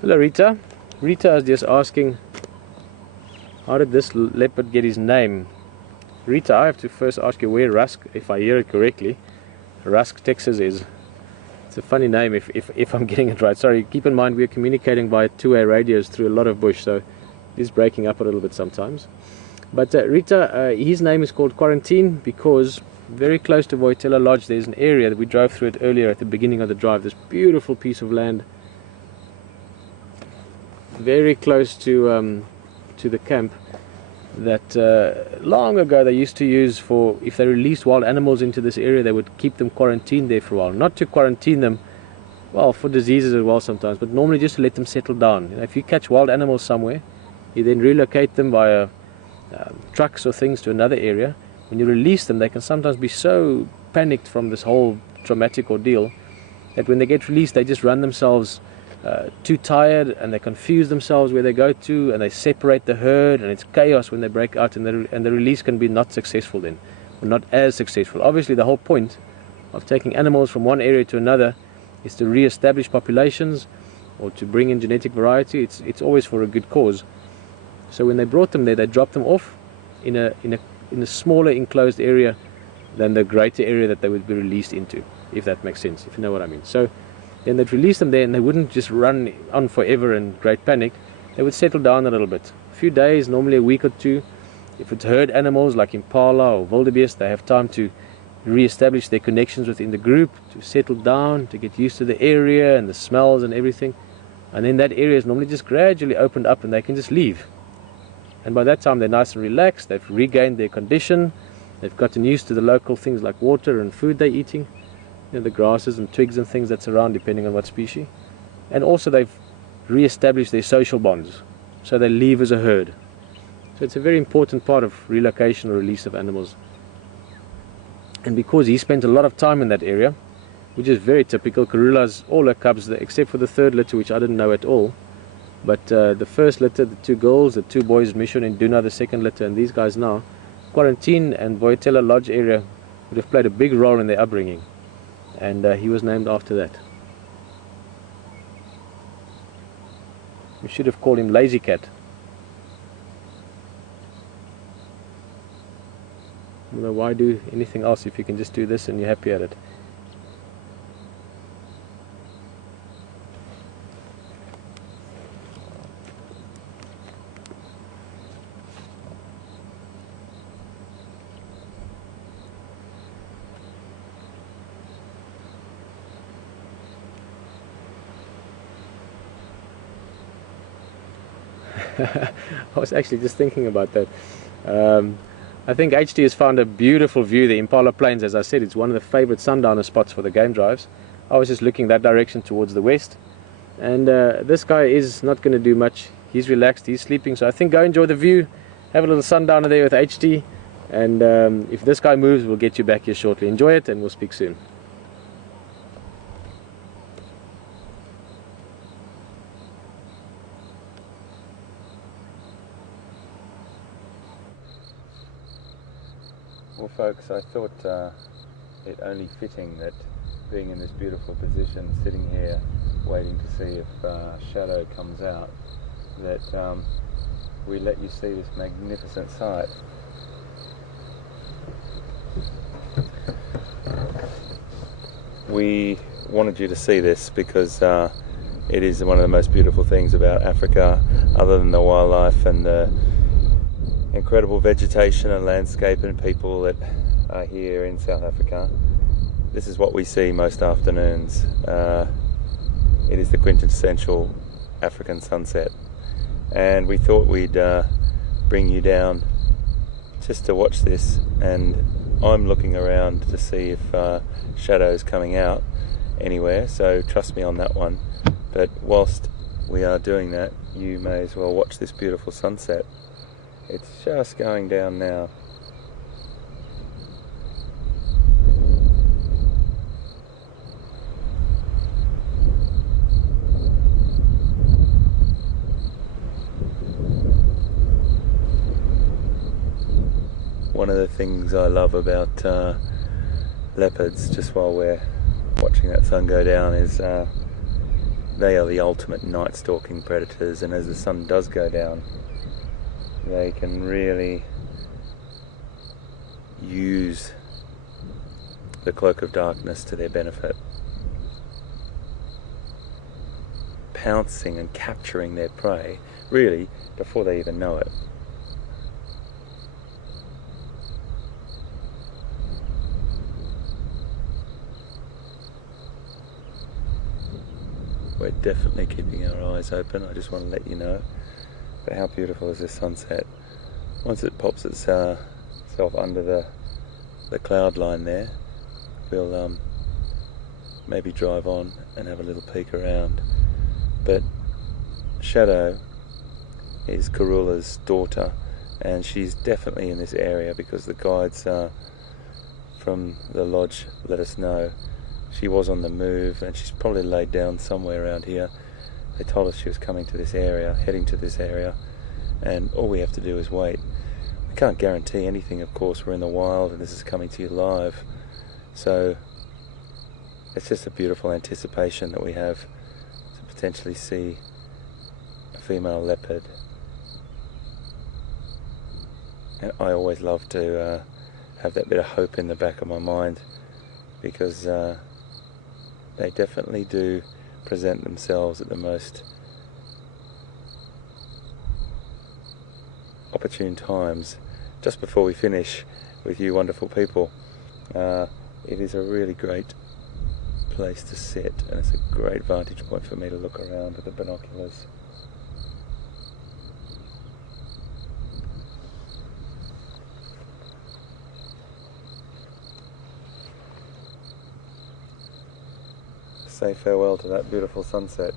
Hello Rita. Rita is just asking, how did this leopard get his name? Rita, I have to first ask you where Rusk, if I hear it correctly, Rusk, Texas is. It's a funny name if I'm getting it right. Sorry, keep in mind we're communicating by two-way radios through a lot of bush, so it's breaking up a little bit sometimes. But Rita, his name is called Quarantine because very close to Voitela Lodge there's an area that we drove through it earlier at the beginning of the drive. This beautiful piece of land, very close to the camp, that long ago they used to use for, if they released wild animals into this area, they would keep them quarantined there for a while. Not to quarantine them, well, for diseases as well sometimes, but normally just to let them settle down. You know, if you catch wild animals somewhere, you then relocate them via trucks or things to another area. When you release them, they can sometimes be so panicked from this whole traumatic ordeal that when they get released, they just run themselves too tired, and they confuse themselves where they go to, and they separate the herd, and it's chaos when they break out, and the release can be not successful then, or not as successful. Obviously the whole point of taking animals from one area to another is to re-establish populations or to bring in genetic variety. It's always for a good cause. So when they brought them there, they dropped them off in a smaller enclosed area than the greater area that they would be released into, if that makes sense, if you know what I mean. So then they'd release them there, and they wouldn't just run on forever in great panic. They would settle down a little bit, a few days, normally a week or two. If it's herd animals like impala or wildebeest, they have time to re-establish their connections within the group, to settle down, to get used to the area and the smells and everything. And then that area is normally just gradually opened up, and they can just leave. And by that time they're nice and relaxed, they've regained their condition, they've gotten used to the local things like water and food they're eating, you know, the grasses and twigs and things that's around depending on what species. And also they've re-established their social bonds, so they leave as a herd. So it's a very important part of relocation or release of animals. And because he spent a lot of time in that area, which is very typical, Karulas, all her cubs, except for the third litter, which I didn't know at all, but the first litter, the two girls, the two boys, Mission and Duna, the second litter, and these guys now, Quarantine and Voitela Lodge area would have played a big role in their upbringing, and he was named after that. We should have called him Lazy Cat. You know, why do anything else if you can just do this and you're happy at it? I was actually just thinking about that. I think HT has found a beautiful view, the Impala Plains. As I said, it's one of the favorite sundowner spots for the game drives. I was just looking that direction towards the west, and this guy is not going to do much. He's relaxed, he's sleeping, so I think go enjoy the view, have a little sundowner there with HT, and if this guy moves, we'll get you back here shortly. Enjoy it, and we'll speak soon. Well folks, I thought it only fitting that being in this beautiful position, sitting here waiting to see if Shadow comes out, that we let you see this magnificent sight. We wanted you to see this because it is one of the most beautiful things about Africa, other than the wildlife and the incredible vegetation and landscape and people that are here in South Africa. This is what we see most afternoons. It is the quintessential African sunset, and we thought we'd bring you down just to watch this. And I'm looking around to see if Shadow's coming out anywhere, so trust me on that one. But whilst we are doing that, you may as well watch this beautiful sunset. It's just going down now. One of the things I love about leopards, just while we're watching that sun go down, is they are the ultimate night stalking predators, and as the sun does go down, they can really use the cloak of darkness to their benefit, pouncing and capturing their prey really before they even know it. We're definitely keeping our eyes open. I just want to let you know. But how beautiful is this sunset? Once it pops itself under the cloud line there, we'll maybe drive on and have a little peek around. But Shadow is Karula's daughter, and she's definitely in this area because the guides from the lodge let us know she was on the move, and she's probably laid down somewhere around here. They told us she was coming to this area, heading to this area, and all we have to do is wait. We can't guarantee anything, of course. We're in the wild and this is coming to you live, so it's just a beautiful anticipation that we have to potentially see a female leopard. And I always love to have that bit of hope in the back of my mind, because they definitely do present themselves at the most opportune times. Just before we finish with you wonderful people, it is a really great place to sit, and it's a great vantage point for me to look around with the binoculars. Say farewell to that beautiful sunset.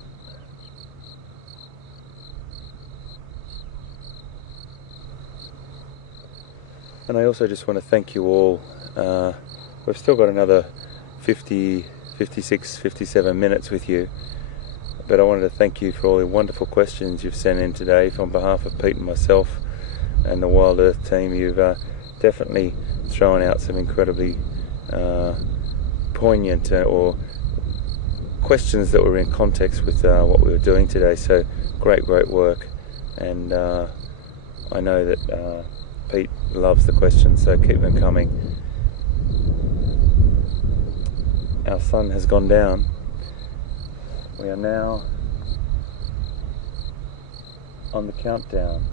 And I also just want to thank you all. We've still got another 50, 56, 57 minutes with you, but I wanted to thank you for all the wonderful questions you've sent in today. On behalf of Pete and myself and the Wild Earth team, you've definitely thrown out some incredibly poignant or questions that were in context with what we were doing today. So great work, and I know that Pete loves the questions, so keep them coming. Our sun has gone down. We are now on the countdown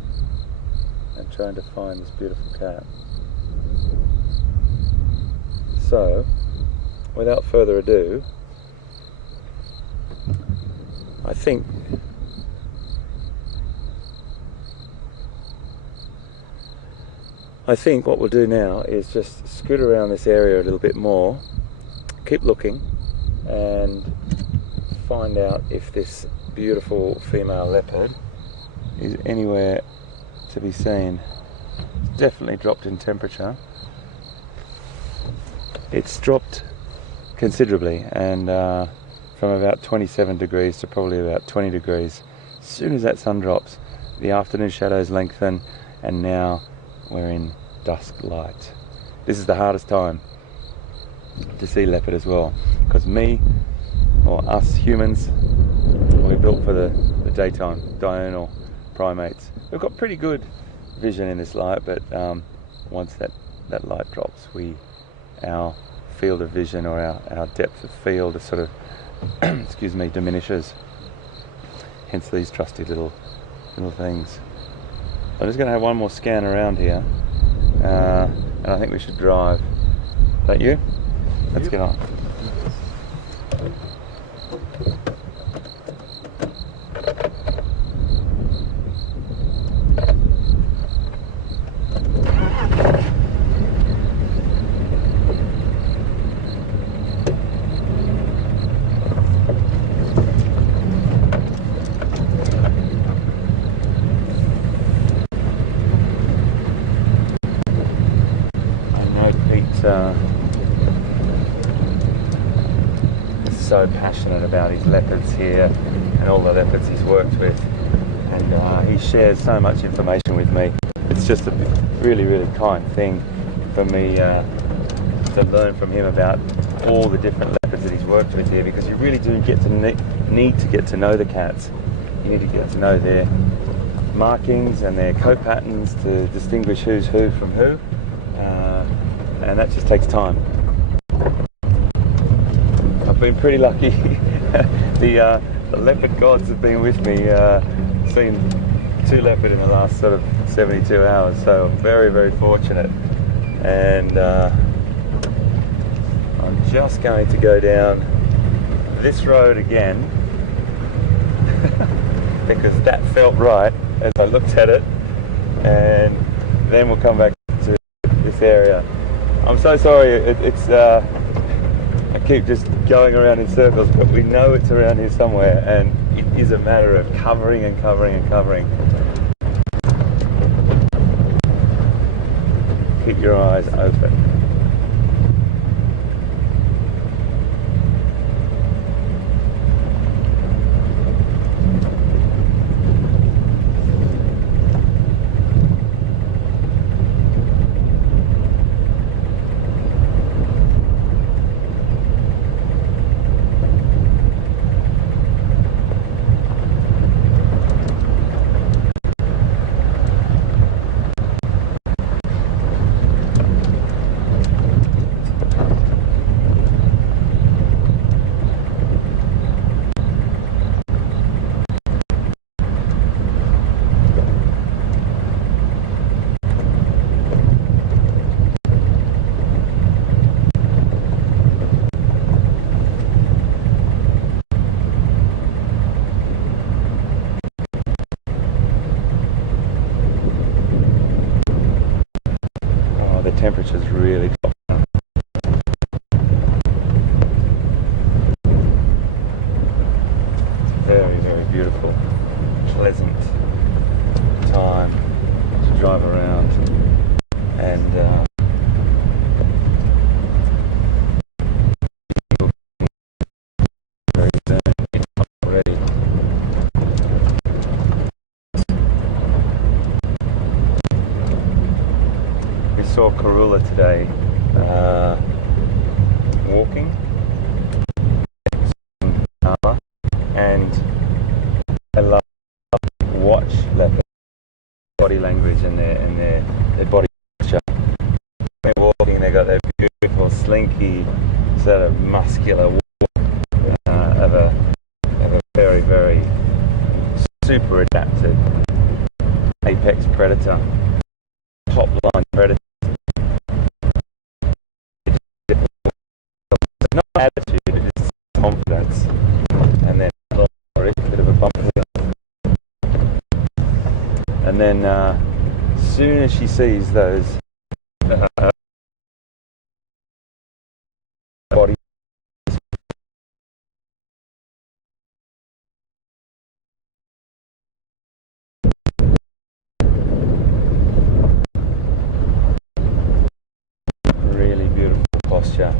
and trying to find this beautiful cat. So without further ado, I think what we'll do now is just scoot around this area a little bit more, keep looking, and find out if this beautiful female leopard is anywhere to be seen. It's definitely dropped in temperature. It's dropped considerably, and from about 27 degrees to probably about 20 degrees. As soon as that sun drops, the afternoon shadows lengthen, and now we're in dusk light. This is the hardest time to see leopard as well, because us humans, we're built for the daytime, diurnal primates. We've got pretty good vision in this light, but once that light drops, our field of vision, or our depth of field is sort of excuse me, diminishes. Hence these trusty little things. I'm just going to have one more scan around here, and I think we should drive. Don't you? Let's get on. Is so passionate about his leopards here and all the leopards he's worked with, and he shares so much information with me. It's just a really kind thing for me to learn from him about all the different leopards that he's worked with here, because you really do need to get to know the cats. You need to get to know their markings and their coat patterns to distinguish who's who from who, and that just takes time. I've been pretty lucky. The leopard gods have been with me, seen 2 leopard in the last sort of 72 hours, so I'm very, very fortunate. And I'm just going to go down this road again because that felt right as I looked at it, and then we'll come back to this area. I'm so sorry, it's I keep just going around in circles, but we know it's around here somewhere, and it is a matter of covering and covering and covering. Keep your eyes open. Temperature's really dropped now. Very, very beautiful, pleasant time to drive around, and very soon already. We saw Karula today walking, and I love watch leopard body language and their body posture. When they're walking, they got that beautiful, slinky, sort of muscular walk of a very, very super adapted apex predator, top line predator. Not attitude, it's confidence, and then a bit of a bump here. And then as soon as she sees those body, really beautiful posture.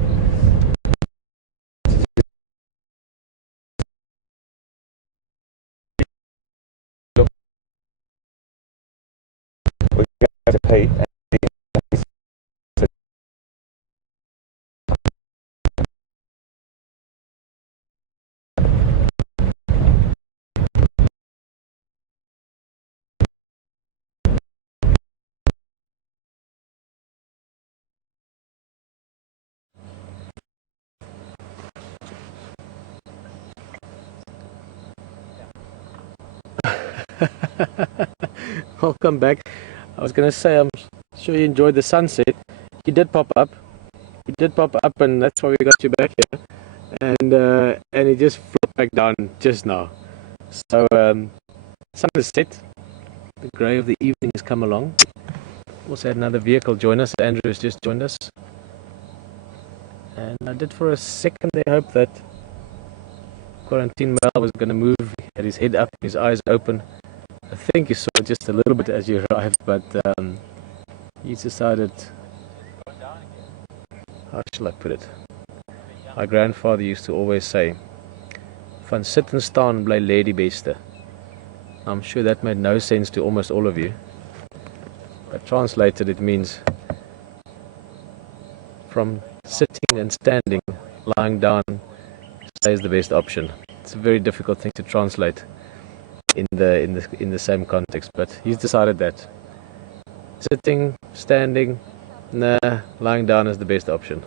We're going to Pete. Welcome back. I was gonna say, I'm sure you enjoyed the sunset. You did pop up. You did pop up, and that's why we got you back here. And it just flopped back down just now. So sun is set. The grey of the evening has come along. Also had another vehicle join us. Andrew has just joined us. And I did for a second there hope that Quarantine Male was going to move. He had his head up, his eyes open. I think you saw it just a little bit as you arrived, but he's decided, how shall I put it? My grandfather used to always say, "Van sit en staan bly lê die beste." I'm sure that made no sense to almost all of you. But translated, it means from sitting and standing, lying down say is the best option. It's a very difficult thing to translate in the same context, but he's decided that sitting, standing, nah, lying down is the best option.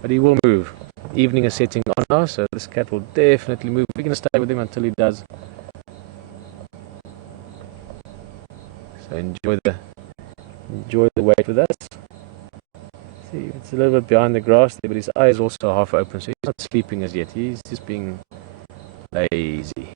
But he will move. Evening is setting on now, so this cat will definitely move. We're going to stay with him until he does. So enjoy the wait with us. See, it's a little bit behind the grass there, but his eye is also half open, so he's not sleeping as yet. He's just being lazy.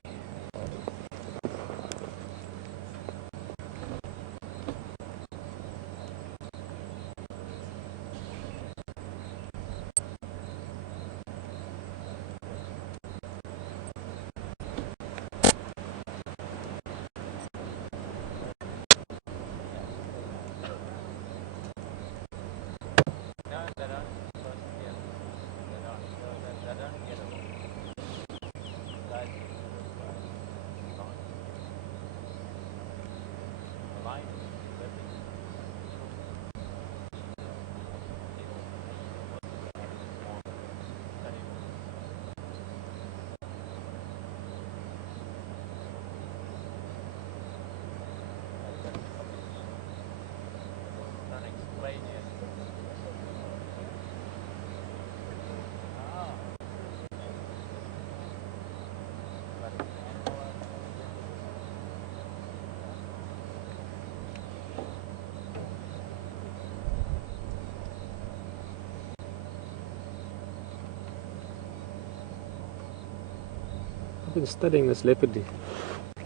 I've been studying this leopard.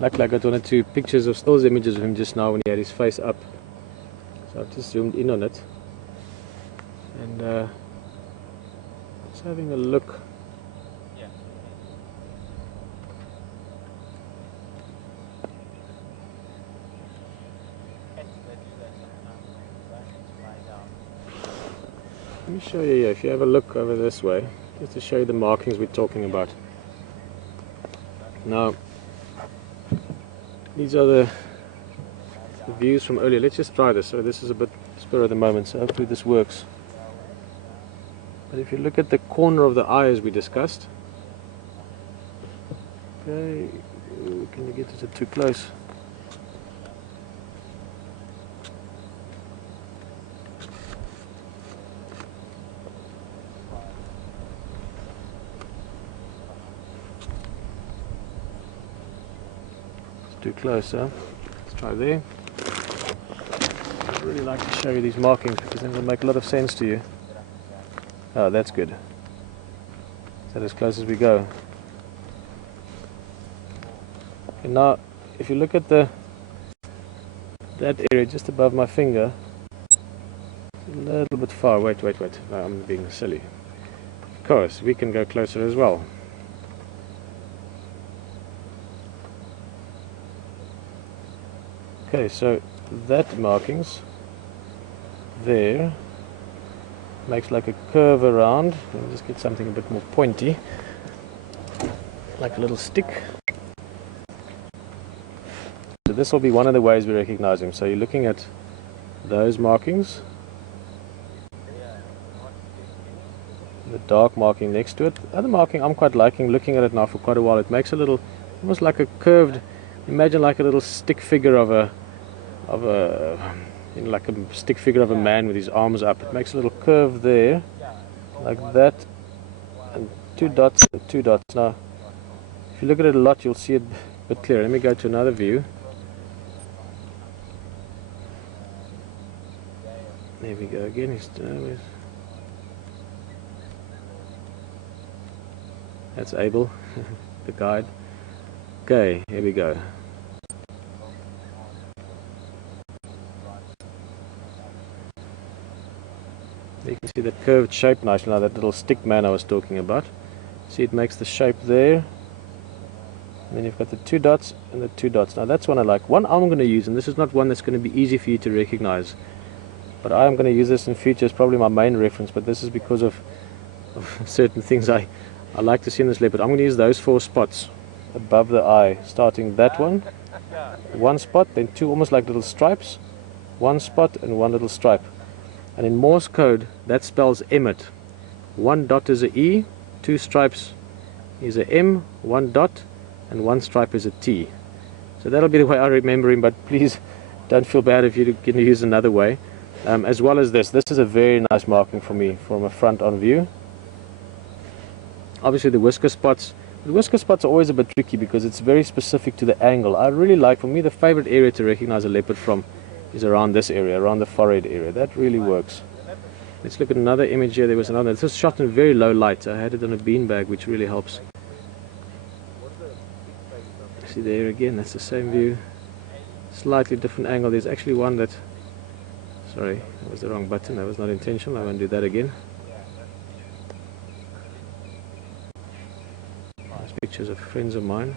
Luckily I got one or two pictures of stills images of him just now when he had his face up. So I've just zoomed in on it. And just having a look. Let me show you here, if you have a look over this way, just to show you the markings we're talking about. Now, these are the views from earlier. Let's just try this. So this is a bit spur of the moment, so hopefully this works. But if you look at the corner of the eye as we discussed, okay, can you get it too close? Too close, huh? Let's try there. I'd really like to show you these markings because then they'll make a lot of sense to you. Oh, that's good. Is that as close as we go? And now, if you look at that area just above my finger, it's a little bit far. Wait. No, I'm being silly. Of course, we can go closer as well. Okay, so that markings there makes like a curve around. Let me just get something a bit more pointy, like a little stick. So this will be one of the ways we recognize him. So you're looking at those markings, the dark marking next to it. The other marking I'm quite liking, looking at it now for quite a while. It makes a little, almost like a curved, imagine like a little stick figure of a like a stick figure of a man with his arms up. It makes a little curve there, like that, and two dots and two dots. Now, if you look at it a lot, you'll see it a bit clearer. Let me go to another view. There we go again. That's Abel, the guide. Okay, here we go. You can see that curved shape nicely now, that little stick man I was talking about. See, it makes the shape there. And then you've got the two dots and the two dots. Now that's one I like. One I'm going to use, and this is not one that's going to be easy for you to recognize, but I'm going to use this in future. It's probably my main reference, but this is because of certain things I like to see in this leopard. I'm going to use those 4 spots above the eye, starting that one spot, then 2 almost like little stripes, 1 spot and 1 little stripe. And in Morse code, that spells Emmett. one dot is a E, two stripes is a M, one dot, and one stripe is a T. So that'll be the way I remember him, but please don't feel bad if you can use another way. As well as this is a very nice marking for me from a front on view. Obviously the whisker spots are always a bit tricky because it's very specific to the angle. I really like, for me, the favorite area to recognize a leopard from is around this area, around the forehead area. That really works. Let's look at another image here. There was another. This was shot in very low light. I had it on a beanbag, which really helps. See there again, that's the same view. Slightly different angle. There's actually one that... Sorry, that was the wrong button. That was not intentional. I won't do that again. Nice pictures of friends of mine.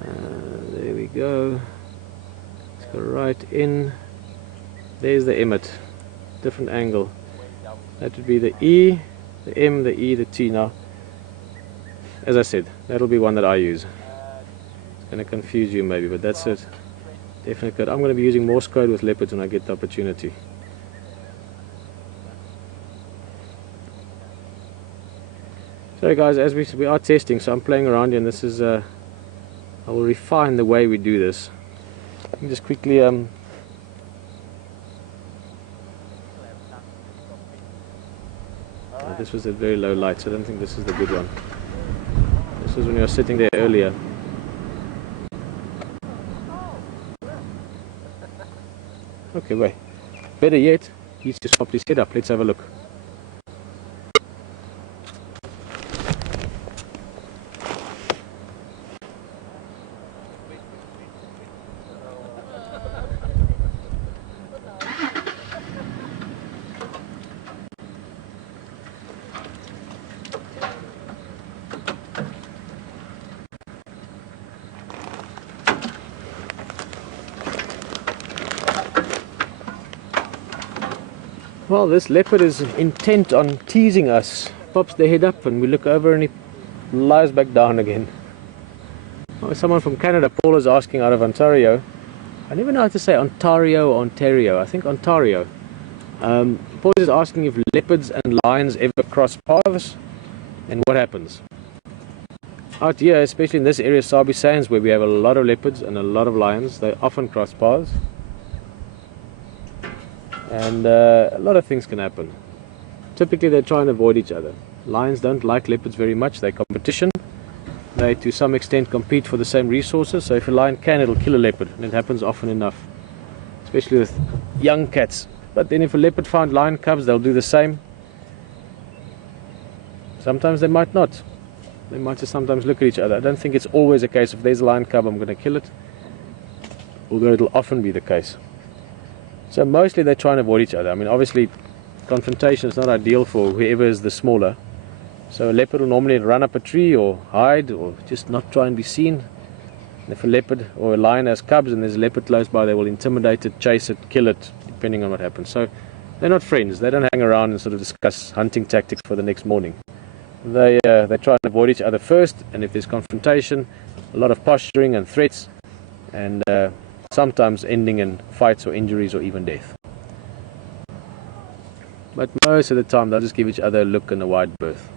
There we go. Let's go right in. There's the emmet. Different angle. That would be the E, the M, the E, the T. Now, as I said, that'll be one that I use. It's going to confuse you maybe, but that's it. Definitely good. I'm going to be using Morse code with leopards when I get the opportunity. So guys, as we are testing, so I'm playing around here, and this is I will refine the way we do this. Let me just quickly this was at very low light, so I don't think this is the good one. This was when you were sitting there earlier. Okay, wait. Better yet, he's just popped his head up. Let's have a look. Well, this leopard is intent on teasing us. Pops the head up and we look over and he lies back down again. Oh, someone from Canada, Paul, is asking out of Ontario. I never know how to say Ontario or Ontario. I think Ontario. Paul is asking if leopards and lions ever cross paths and what happens. Out here, especially in this area, Sabi Sands, where we have a lot of leopards and a lot of lions, they often cross paths. And a lot of things can happen. Typically they try and avoid each other. Lions don't like leopards very much. They're competition. They to some extent compete for the same resources. So if a lion can, it'll kill a leopard, and it happens often enough, especially with young cats. But then if a leopard finds lion cubs, they'll do the same. Sometimes they might not. They might just sometimes look at each other. I don't think it's always a case, if there's a lion cub, I'm going to kill it, although it'll often be the case. So mostly they try and avoid each other. I mean, obviously confrontation is not ideal for whoever is the smaller. So a leopard will normally run up a tree or hide or just not try and be seen. And if a leopard or a lion has cubs and there's a leopard close by, they will intimidate it, chase it, kill it, depending on what happens. So they're not friends. They don't hang around and sort of discuss hunting tactics for the next morning. They try and avoid each other first, and if there's confrontation, a lot of posturing and threats, and sometimes ending in fights or injuries or even death. But most of the time they'll just give each other a look and a wide berth.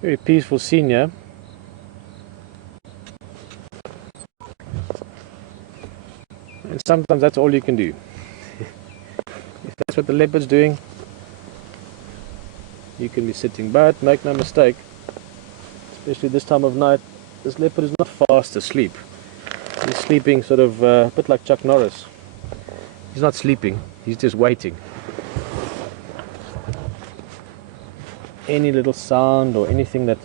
Very peaceful scene here. And sometimes that's all you can do. If that's what the leopard's doing, you can be sitting. But make no mistake, especially this time of night, this leopard is not fast asleep. He's sleeping sort of a bit like Chuck Norris. He's not sleeping, he's just waiting. Any little sound or anything that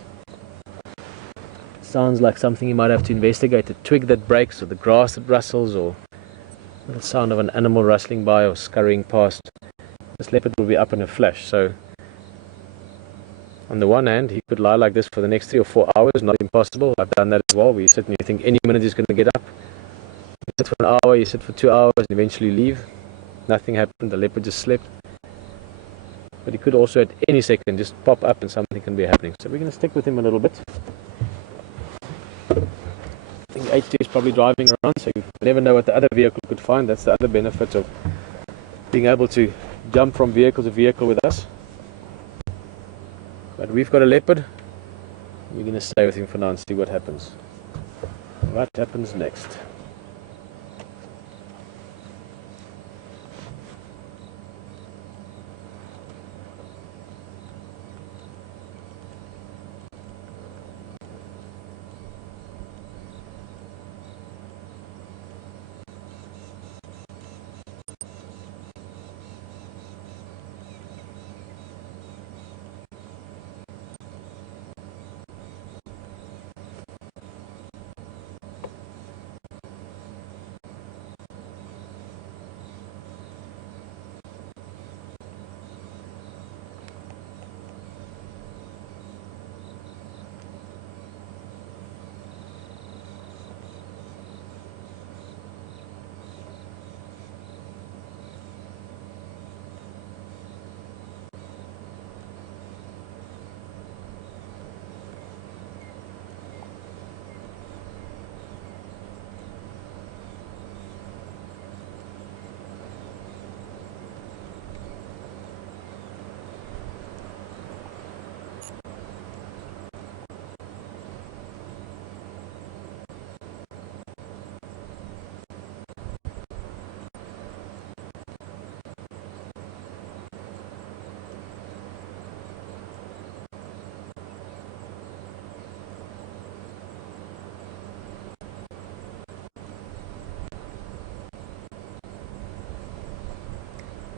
sounds like something you might have to investigate, a twig that breaks or the grass that rustles or a little sound of an animal rustling by or scurrying past, this leopard will be up in a flash. So on the one hand, he could lie like this for the next 3 or 4 hours, not impossible. I've done that as well. We sit and you think any minute he's going to get up. You sit for an hour, you sit for 2 hours and eventually leave. Nothing happened, the leopard just slept. But he could also at any second just pop up and something can be happening. So we're going to stick with him a little bit. I think HT is probably driving around, so you never know what the other vehicle could find. That's the other benefit of being able to jump from vehicle to vehicle with us. But we've got a leopard. We're going to stay with him for now and see what happens. What happens next?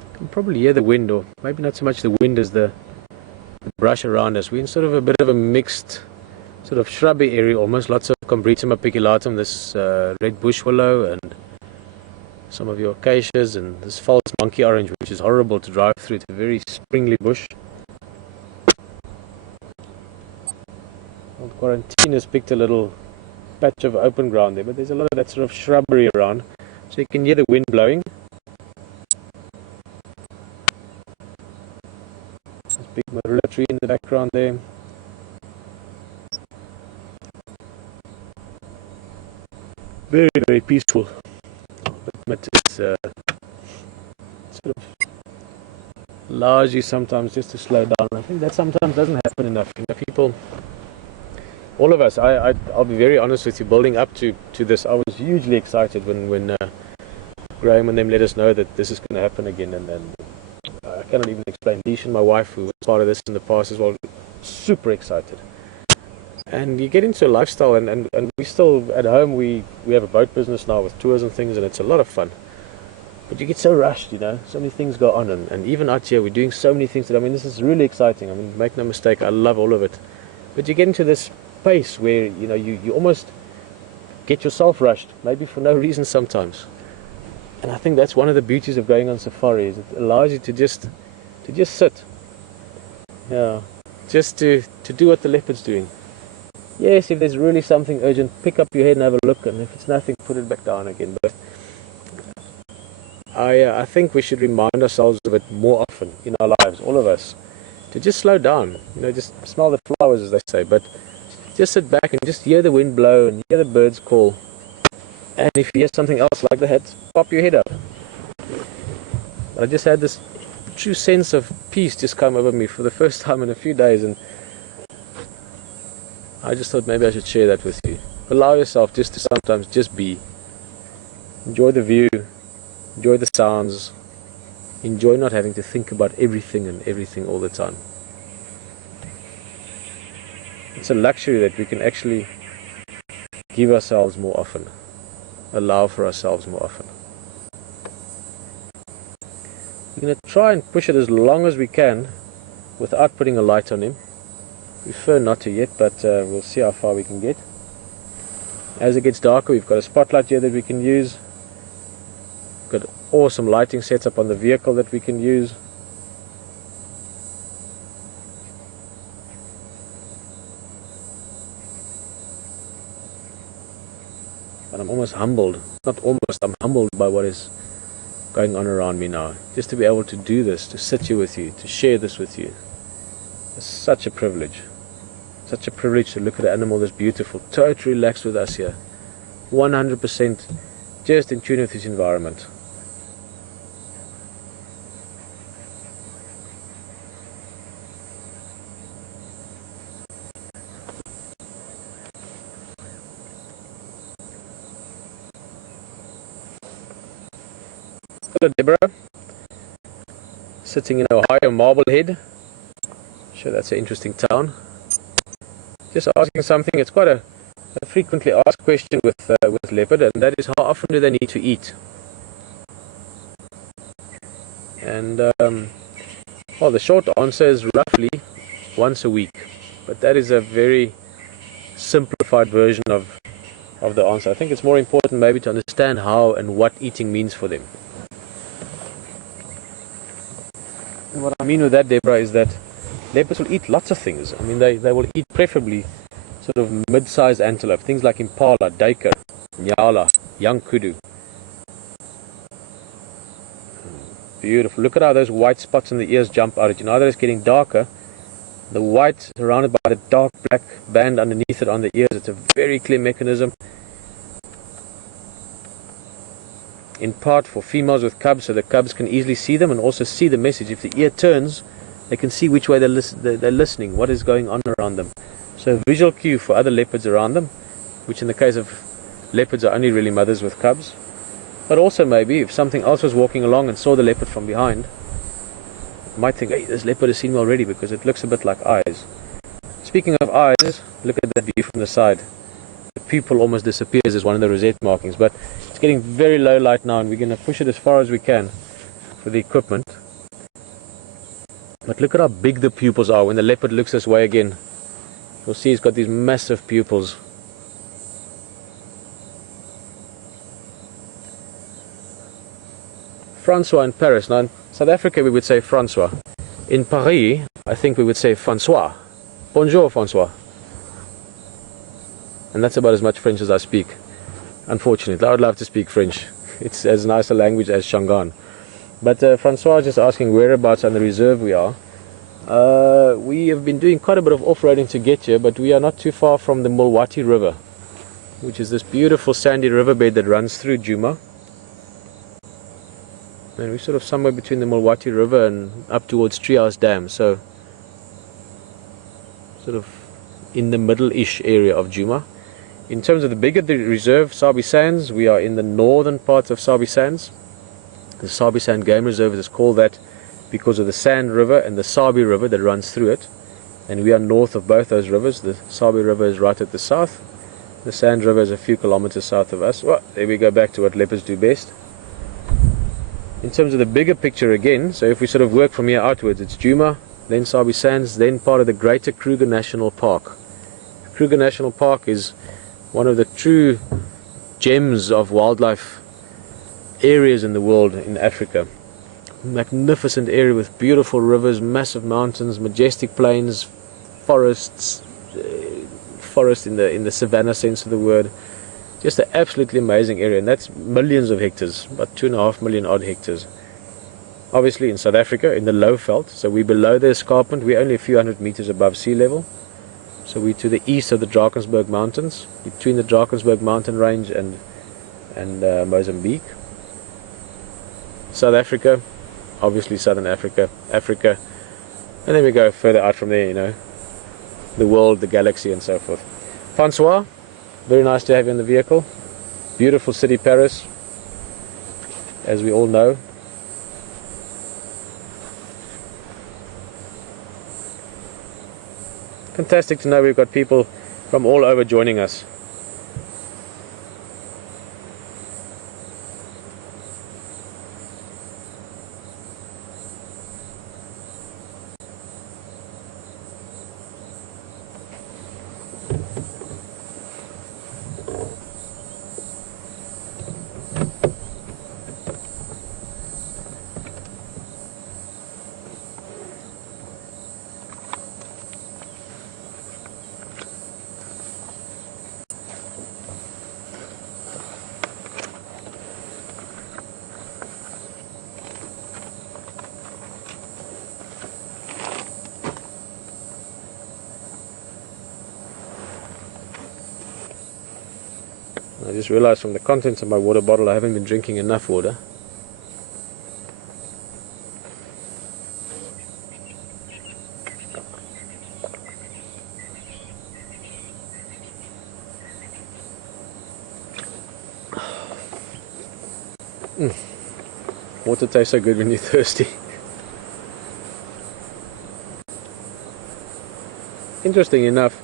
You can probably hear the wind, or maybe not so much the wind as the brush around us. We're in sort of a bit of a mixed sort of shrubby area, almost lots of Combretum apiculatum, this red bush willow, and some of your acacias, and this false monkey orange, which is horrible to drive through. It's a very springly bush. Old Quarantine has picked a little patch of open ground there, but there's a lot of that sort of shrubbery around, so you can hear the wind blowing. Big marula tree in the background there. Very, very peaceful. But it's sort of allows you sometimes just to slow down. I think that sometimes doesn't happen enough. You know, people, all of us, I'll be very honest with you, building up to this, I was hugely excited when Graham and them let us know that this is going to happen again, and I cannot even explain. Leash and my wife, who was part of this in the past as well, super excited. And you get into a lifestyle, and we still, at home, we have a boat business now with tours and things, and it's a lot of fun. But you get so rushed, you know, so many things go on, and even out here, we're doing so many things that, I mean, this is really exciting. I mean, make no mistake, I love all of it. But you get into this space where, you know, you almost get yourself rushed, maybe for no reason sometimes. And I think that's one of the beauties of going on safari, is it allows you to just sit. Yeah, just to do what the leopard's doing. Yes, if there's really something urgent, pick up your head and have a look, and if it's nothing, put it back down again. But I think we should remind ourselves of it more often in our lives, all of us, to just slow down. You know, just smell the flowers, as they say, but just sit back and just hear the wind blow and hear the birds call. And if you hear something else like that, pop your head up. But I just had this true sense of peace just come over me for the first time in a few days, and I just thought maybe I should share that with you. Allow yourself just to sometimes just be. Enjoy the view, enjoy the sounds, enjoy not having to think about everything and everything all the time. It's a luxury that we can actually give ourselves more often, allow for ourselves more often. We're going to try and push it as long as we can without putting a light on him. Prefer not to yet, but we'll see how far we can get. As it gets darker, we've got a spotlight here that we can use. We've got awesome lighting sets up on the vehicle that we can use. And I'm almost humbled, not almost, I'm humbled by what is going on around me now. Just to be able to do this, to sit here with you, to share this with you. It's such a privilege. Such a privilege to look at an animal that's beautiful, totally relaxed with us here. 100% just in tune with his environment. Hello Deborah, sitting in Ohio, Marblehead. Sure, that's an interesting town. Just asking something. It's quite a frequently asked question with leopard, and that is, how often do they need to eat? And well, the short answer is roughly once a week, but that is a very simplified version of the answer. I think it's more important maybe to understand how and what eating means for them. And what I mean with that, Deborah, is that leopards will eat lots of things. I mean, they will eat preferably sort of mid-sized antelope, things like impala, duiker, nyala, young kudu. Beautiful. Look at how those white spots on the ears jump out. You know that it's getting darker. The white surrounded by the dark black band underneath it on the ears. It's a very clear mechanism. In part for females with cubs, so the cubs can easily see them and also see the message. If the ear turns, they can see which way they're listening, what is going on around them. So a visual cue for other leopards around them, which in the case of leopards are only really mothers with cubs. But also maybe if something else was walking along and saw the leopard from behind, might think, hey, this leopard has seen me already, because it looks a bit like eyes. Speaking of eyes, look at that view from the side. The pupil almost disappears as one of the rosette markings, but it's getting very low light now, and we're going to push it as far as we can for the equipment. But look at how big the pupils are when the leopard looks this way again. You'll see he's got these massive pupils. Francois in Paris. Now in South Africa we would say Francois. In Paris, I think we would say François. Bonjour, François. And that's about as much French as I speak. Unfortunately, I would love to speak French. It's as nice a language as Shangaan. But Francois is just asking whereabouts on the reserve we are. We have been doing quite a bit of off-roading to get here, but we are not too far from the Mulwati River, which is this beautiful sandy riverbed that runs through Djuma. And we're sort of somewhere between the Mulwati River and up towards Treehouse Dam, so sort of in the middle-ish area of Djuma. In terms of the bigger the reserve, Sabi Sands, we are in the northern part of Sabi Sands. The Sabi Sand Game Reserve is called that because of the Sand River and the Sabi River that runs through it. And we are north of both those rivers. The Sabi River is right at the south. The Sand River is a few kilometers south of us. Well, there we go back to what leopards do best. In terms of the bigger picture again, so if we sort of work from here outwards, it's Djuma, then Sabi Sands, then part of the greater Kruger National Park. Kruger National Park is one of the true gems of wildlife areas in the world, in Africa. Magnificent area with beautiful rivers, massive mountains, majestic plains, forests, forest in the savanna sense of the word. Just an absolutely amazing area, and that's millions of hectares, about 2.5 million odd hectares. Obviously in South Africa, in the low veld, so we're below the escarpment, we're only a few hundred meters above sea level. So we're to the east of the Drakensberg Mountains, between the Drakensberg mountain range and Mozambique. South Africa, obviously Southern Africa, Africa, and then we go further out from there, you know, the world, the galaxy, and so forth. Francois, very nice to have you in the vehicle. Beautiful city, Paris, as we all know. Fantastic to know we've got people from all over joining us. I just realized from the contents of my water bottle I haven't been drinking enough water. Water tastes so good when you're thirsty. Interesting enough,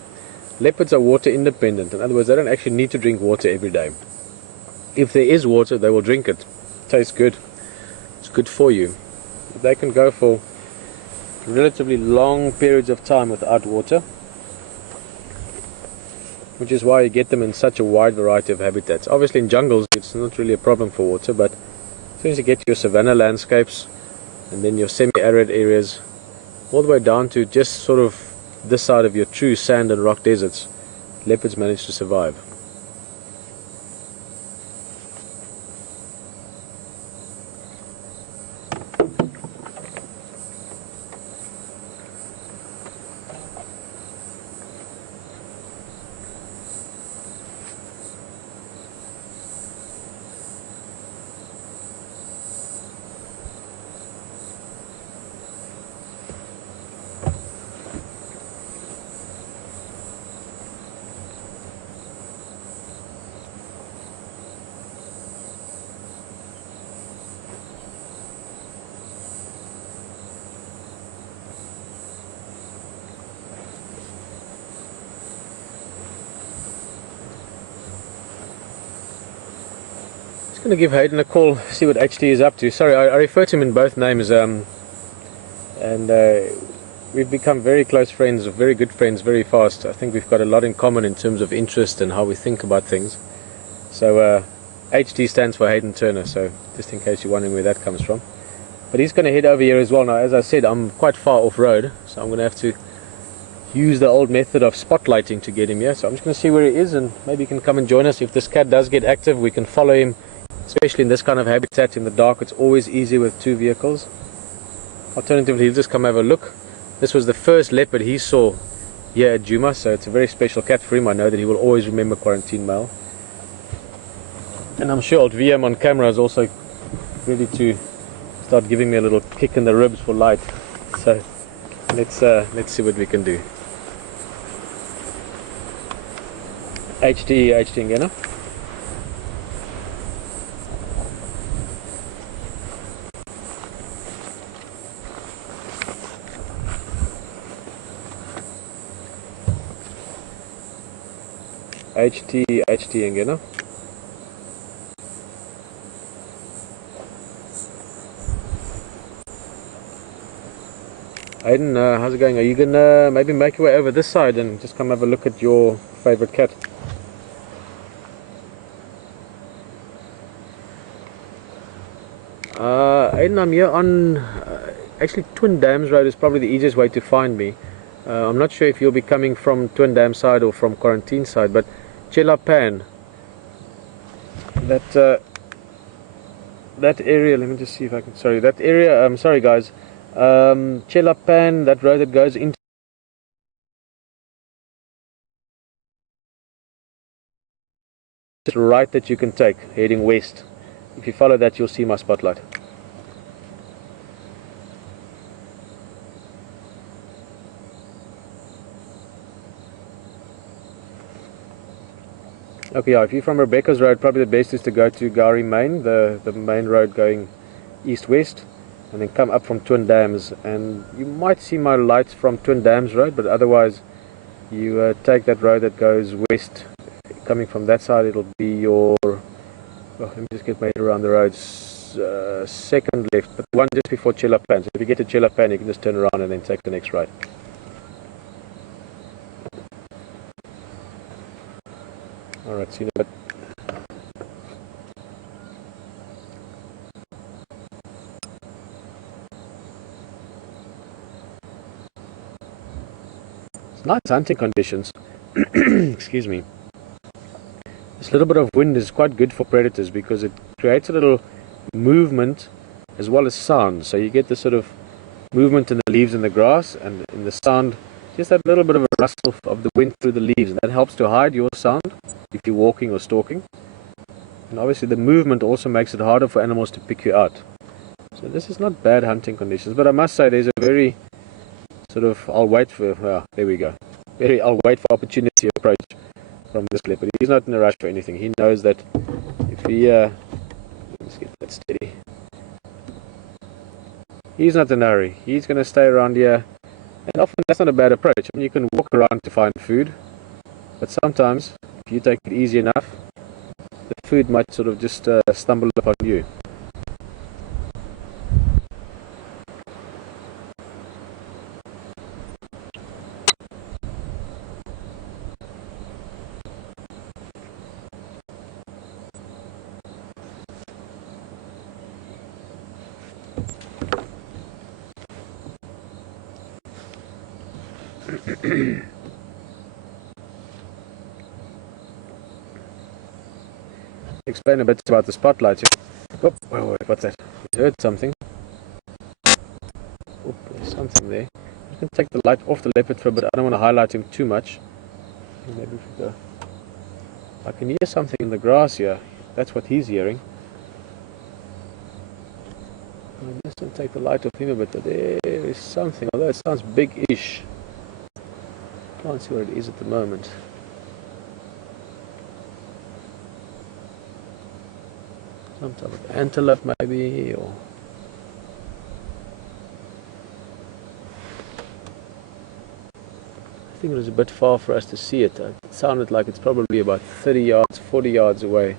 leopards are water independent. In other words, they don't actually need to drink water every day. If there is water, they will drink it. It tastes good. It's good for you. They can go for relatively long periods of time without water, which is why you get them in such a wide variety of habitats. Obviously in jungles it's not really a problem for water, but as soon as you get to your savanna landscapes and then your semi-arid areas all the way down to just sort of this side of your true sand and rock deserts, leopards manage to survive. I'm going to give Hayden a call, see what HT is up to. Sorry, I refer to him in both names, and we've become very close friends, very good friends, very fast. I think we've got a lot in common in terms of interest and how we think about things. So HT stands for Hayden Turner, so just in case you're wondering where that comes from. But he's going to head over here as well. Now, as I said, I'm quite far off road, so I'm going to have to use the old method of spotlighting to get him here. So I'm just going to see where he is, and maybe he can come and join us. If this cat does get active, we can follow him. Especially in this kind of habitat in the dark, it's always easy with two vehicles. Alternatively, he'll just come have a look. This was the first leopard he saw here at Djuma, so it's a very special cat for him. I know that he will always remember Quarantine Male. And I'm sure old VM on camera is also ready to start giving me a little kick in the ribs for light. So let's see what we can do. HT Ngena. HT Ngena. Hayden, how's it going? Are you gonna maybe make your way over this side and just come have a look at your favorite cat? Hayden, I'm here on actually Twin Dams Road is probably the easiest way to find me. I'm not sure if you'll be coming from Twin Dam side or from Quarantine side, but Chelapan, that area, let me just see if I can, sorry, that area, I'm sorry guys, Chelapan, that road that goes into the right that you can take, heading west. If you follow that, you'll see my spotlight. Okay, yeah, if you're from Rebecca's Road, probably the best is to go to Gowrie Main, the main road going east-west, and then come up from Twin Dams. And you might see my lights from Twin Dams Road, but otherwise you take that road that goes west. Coming from that side, it'll be your, let me just get made around the roads, second left, but the one just before Chelapan. So if you get to Chelapan, you can just turn around and then take the next right. Alright, see you in a bit. It's nice hunting conditions. Excuse me. This little bit of wind is quite good for predators because it creates a little movement as well as sound. So you get this sort of movement in the leaves and the grass, and in the sound, just that little bit of a rustle of the wind through the leaves, and that helps to hide your sound if you're walking or stalking. And obviously the movement also makes it harder for animals to pick you out. So this is not bad hunting conditions, but I must say there's a very sort of, I'll wait for, there we go. I'll wait for opportunity approach from this leopard. He's not in a rush for anything. He knows that if he, let's get that steady. He's not in a hurry. He's going to stay around here. And often that's not a bad approach. I mean, you can walk around to find food, but sometimes if you take it easy enough, the food might sort of just stumble upon you. Explain a bit about the spotlight. Oh, wait, what's that? I heard something. Oh, there's something there. You can take the light off the leopard for a bit. I don't want to highlight him too much. Maybe if we go. I can hear something in the grass here. That's what he's hearing. I'm just going to take the light off him a bit. There is something, although it sounds big-ish. Can't see what it is at the moment. Some type of antelope maybe, or I think it was a bit far for us to see it. It sounded like it's probably about 30 yards, 40 yards away.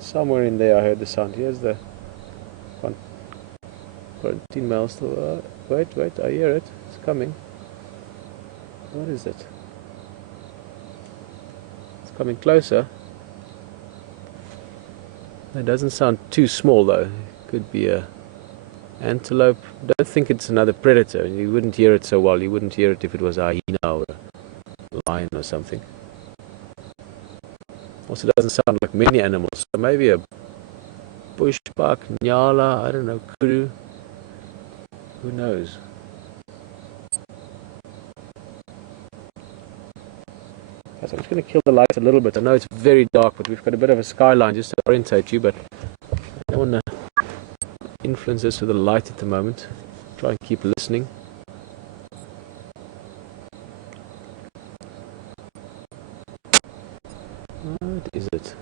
Somewhere in there I heard the sound. Here's the quarantine male still. Wait, I hear it. It's coming. What is it? It's coming closer. It doesn't sound too small though. It could be a antelope. Don't think it's another predator. You wouldn't hear it so well. You wouldn't hear it if it was a hyena or a lion or something. Also doesn't sound like many animals. So maybe a bushbuck, nyala, I don't know, kuru. Who knows? So I'm just going to kill the light a little bit. I know it's very dark, but we've got a bit of a skyline just to orientate you, but I don't want to influence this with the light at the moment. Try and keep listening. What is it?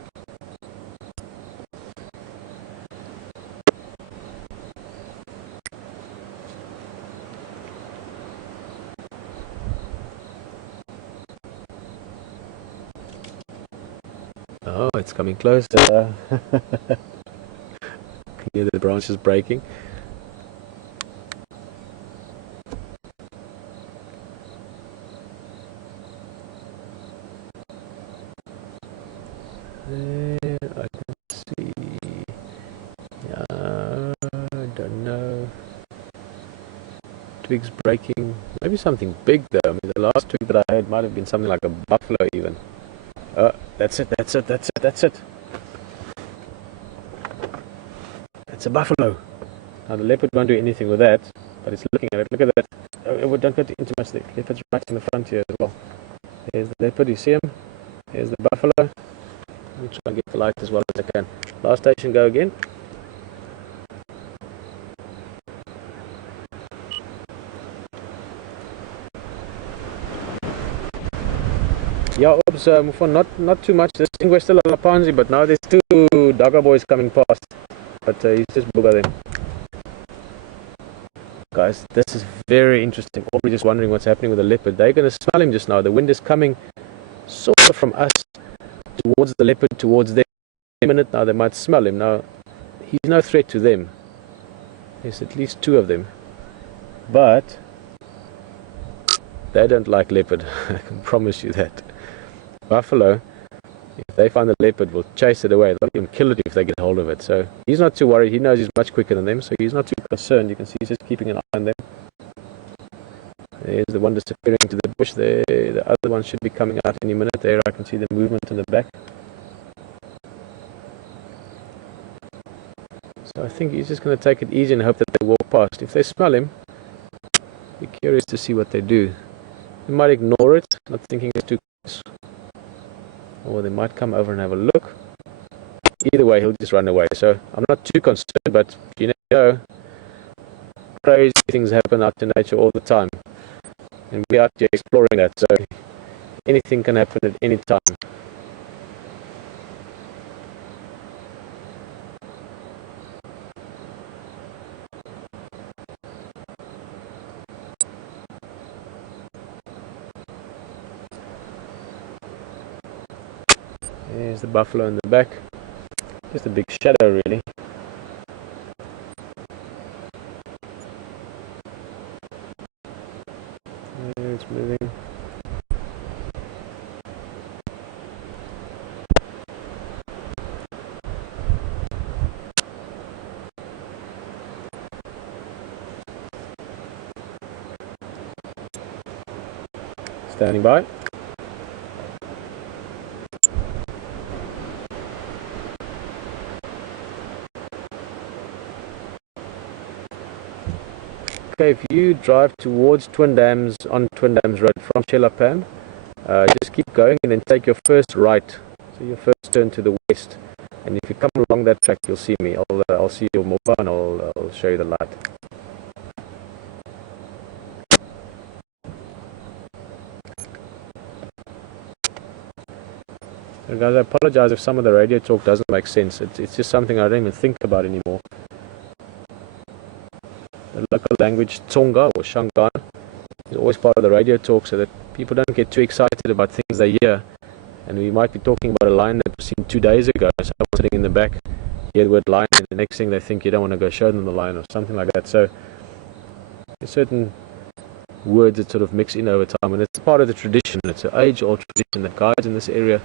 Oh, it's coming closer. Hear the branches breaking. There, I can see. Yeah, I don't know. Twigs breaking. Maybe something big though. I mean, the last twig that I heard might have been something like a buffalo even. Oh, that's it. That's it. It's a buffalo. Now the leopard won't do anything with that, but it's looking at it. Look at that. Oh, don't go too much. The leopard's right in the front here as well. There's the leopard, you see him? There's the buffalo. Let me try and get the light as well as I can. Last station, go again. Yeah, oops, not too much. This thing we're still on Lapanzi, but now there's two Daga boys coming past. But he's just booger them. Guys, this is very interesting. Probably just wondering what's happening with the leopard. They're going to smell him just now. The wind is coming sort of from us towards the leopard, towards them. In a minute now, they might smell him. Now, he's no threat to them. There's at least two of them. But they don't like leopard. I can promise you that. Buffalo, if they find the leopard, will chase it away. They'll even kill it if they get hold of it. So he's not too worried. He knows he's much quicker than them, so he's not too concerned. You can see he's just keeping an eye on them. There's the one disappearing into the bush there. The other one should be coming out any minute. There I can see the movement in the back. So I think he's just going to take it easy and hope that they walk past. If they smell him, be curious to see what they do. They might ignore it, not thinking it's too close. Or they might come over and have a look. either way he'll just run away. So I'm not too concerned, but you never know, crazy things happen out in nature all the time, and we're out here exploring that, so anything can happen at any time. There's the buffalo in the back. Just a big shadow, really. There it's moving. Standing by. Okay, if you drive towards Twin Dams on Twin Dams Road from Chelapan, just keep going and then take your first right, so your first turn to the west. And if you come along that track, you'll see me. I'll see your mobile and I'll show you the light. So guys, I apologize if some of the radio talk doesn't make sense. It's just something I don't even think about anymore. The local language Tsonga or Shangaan is always part of the radio talk, so that people don't get too excited about things they hear. And we might be talking about a lion that was seen 2 days ago. Someone sitting in the back, hear the word lion, and the next thing they think you don't want to go show them the lion or something like that. So there's certain words that sort of mix in over time, and it's part of the tradition. It's an age-old tradition that guides in this area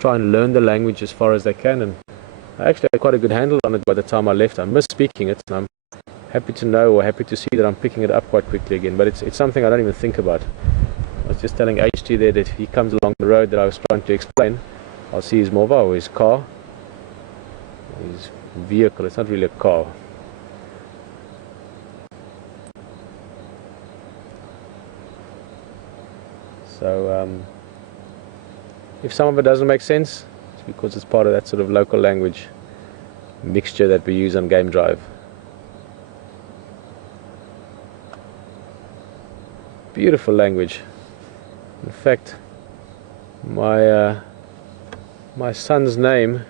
try and learn the language as far as they can. And I actually had quite a good handle on it by the time I left. I miss speaking it, and I'm happy to know or happy to see that I'm picking it up quite quickly again. But it's something I don't even think about. I was just telling HT there that if he comes along the road that I was trying to explain, I'll see his mobile or his car, his vehicle. It's not really a car. So if some of it doesn't make sense, it's because it's part of that sort of local language mixture that we use on Game Drive. Beautiful language. In fact, my son's name,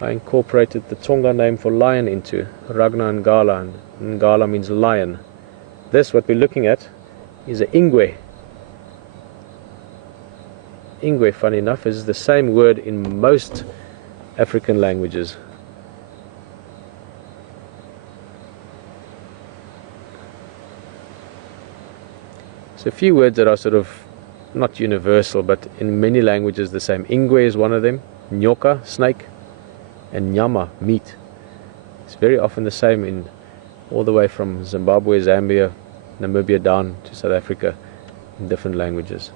I incorporated the Tsonga name for lion into Ragna Ngala, and Ngala means lion. This, what we're looking at, is a Ingwe. Ingwe, funny enough, is the same word in most African languages. So a few words that are sort of not universal, but in many languages the same. Ingwe is one of them, nyoka, snake, and nyama, meat. It's very often the same in all the way from Zimbabwe, Zambia, Namibia down to South Africa in different languages.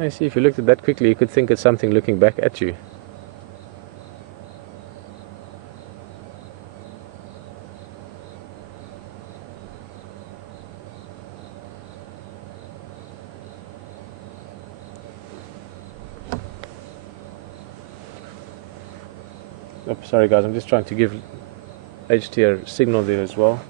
I see, if you looked at that quickly, you could think it's something looking back at you. Oh, sorry guys, I'm just trying to give HT a signal there as well.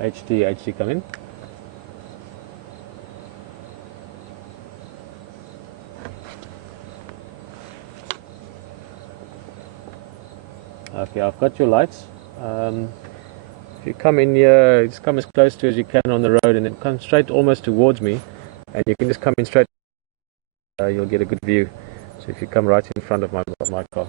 HT, come in. Okay, I've got your lights. If you come in here, just come as close to as you can on the road, and then come straight almost towards me, and you can just come in straight. You'll get a good view. So if you come right in front of my car.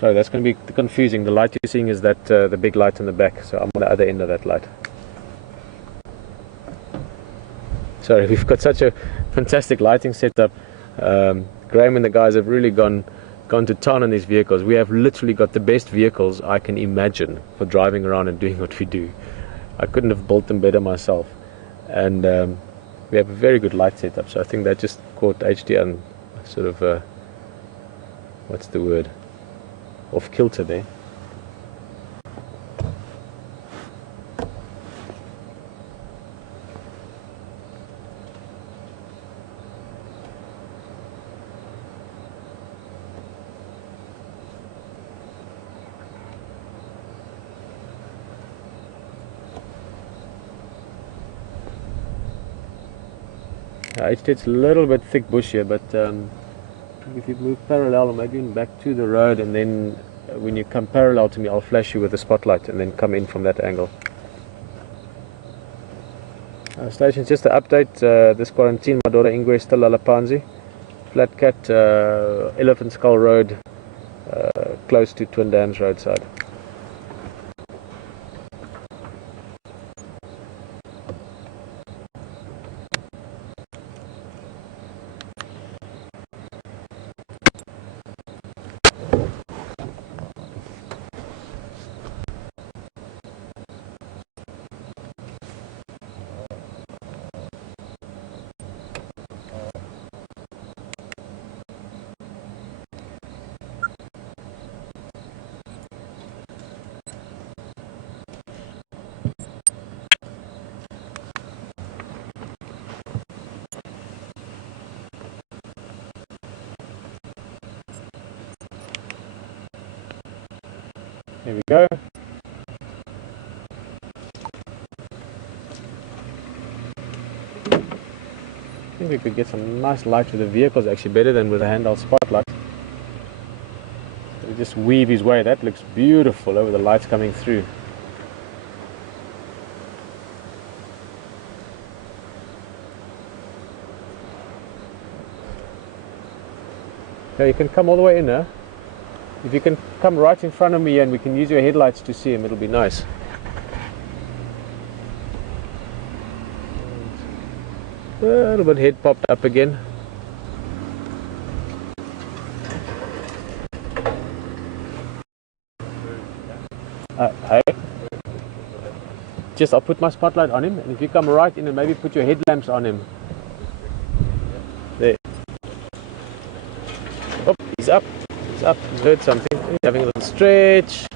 Sorry, that's going to be confusing. The light you're seeing is that the big light in the back, so I'm on the other end of that light. Sorry, we've got such a fantastic lighting setup. Graham and the guys have really gone to town on these vehicles. We have literally got the best vehicles I can imagine for driving around and doing what we do. I couldn't have built them better myself. And we have a very good light setup, so I think that just caught HDR and sort of, what's the word, off kilter there. It's a little bit thick bush here, but if you move parallel or maybe even back to the road, and then when you come parallel to me, I'll flash you with a spotlight and then come in from that angle. Stations, just to update, this Quarantine Male Nov Ingwesta Lalapanzi, Flat Cat, Elephant Skull Road, close to Twin Dams roadside. Here we go. I think we could get some nice light with the vehicles, actually better than with a handheld spotlight. We just weave his way. That looks beautiful over the lights coming through. So you can come all the way in there. If you can come right in front of me and we can use your headlights to see him, it'll be nice. A little bit head popped up again. Hey, just I'll put my spotlight on him, and if you come right in and maybe put your headlamps on him. There. Oh, he's up. He's up. He's heard something. He's having a little stretch.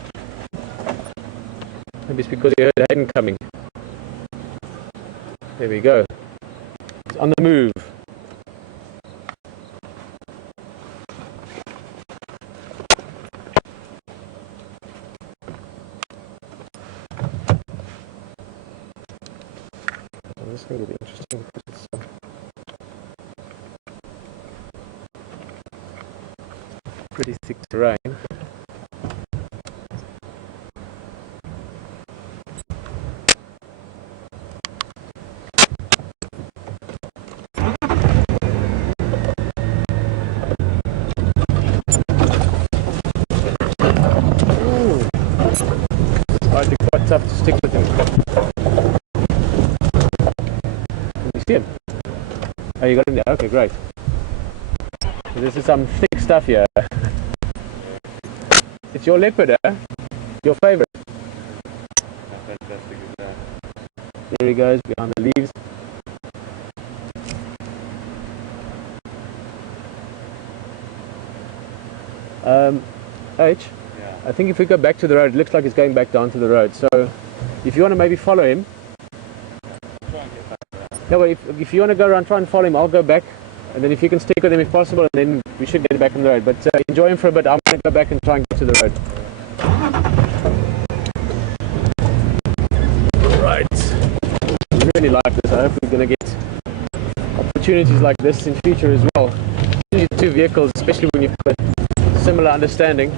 Maybe it's because he heard Hayden coming. There we go. He's on the move. This is going to be interesting because it's pretty thick terrain. Might be quite tough to stick with him. Can you see him? Oh, you got him there? Okay, great. So this is some thick stuff here. It's your leopard, eh? Your favorite. Fantastic is that? There he goes behind the leaves. H, Yeah. I think if we go back to the road, it looks like it's going back down to the road. So if you want to maybe follow him. Try and get back to that. No, but if you want to go around, try and follow him, I'll go back. And then if you can stick with him if possible, and then we should get back on the road. But enjoy him for a bit. I'm going to go back and try and get to the road. Right. Really like this. I hope we're going to get opportunities like this in future as well. Usually two vehicles, especially when you've got a similar understanding.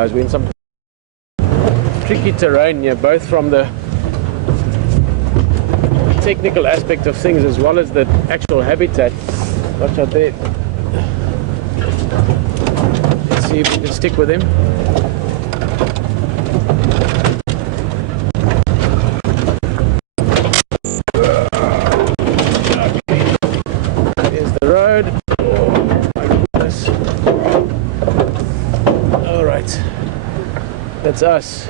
guys, we're in some tricky terrain here, both from the technical aspect of things as well as the actual habitat. Watch out there. Let's see if we can stick with him. There's the road. Oh my goodness. Alright. That's us.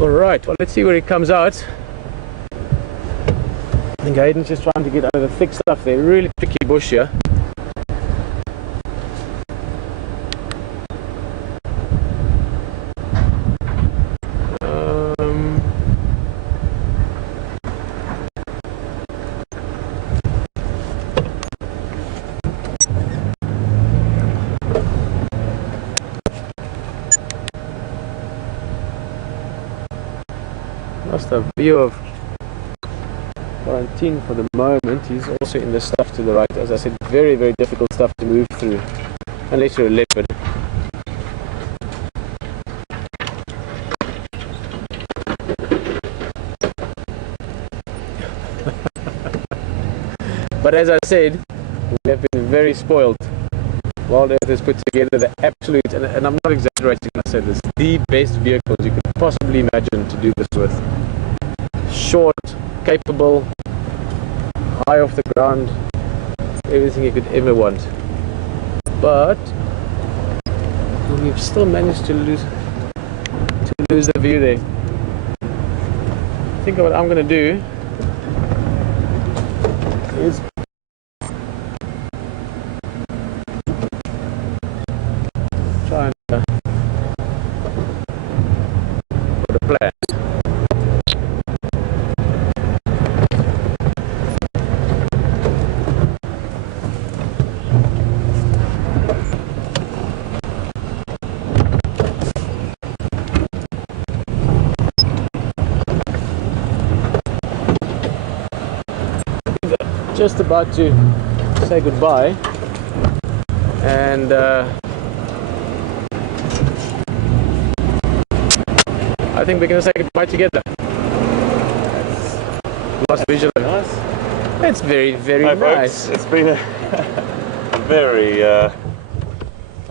Alright, well, let's see where he comes out. I think Hayden's just trying to get out of the thick stuff there. Really tricky bush here. Lost a view of Quarantine for the moment. He's also in the stuff to the right. As I said, very, very difficult stuff to move through unless you're a leopard. But as I said, we have been very spoiled. Wild Earth has put together the absolute, and I'm not exaggerating when I say this, the best vehicles you could possibly imagine to do this with. Short, capable, high off the ground, everything you could ever want. But we've still managed to lose the view there. I think what I'm going to do is try and put a plan. Just about to say goodbye, and I think we're going to say goodbye together. Lost visual. Nice. It's very, very nice. Folks, it's been a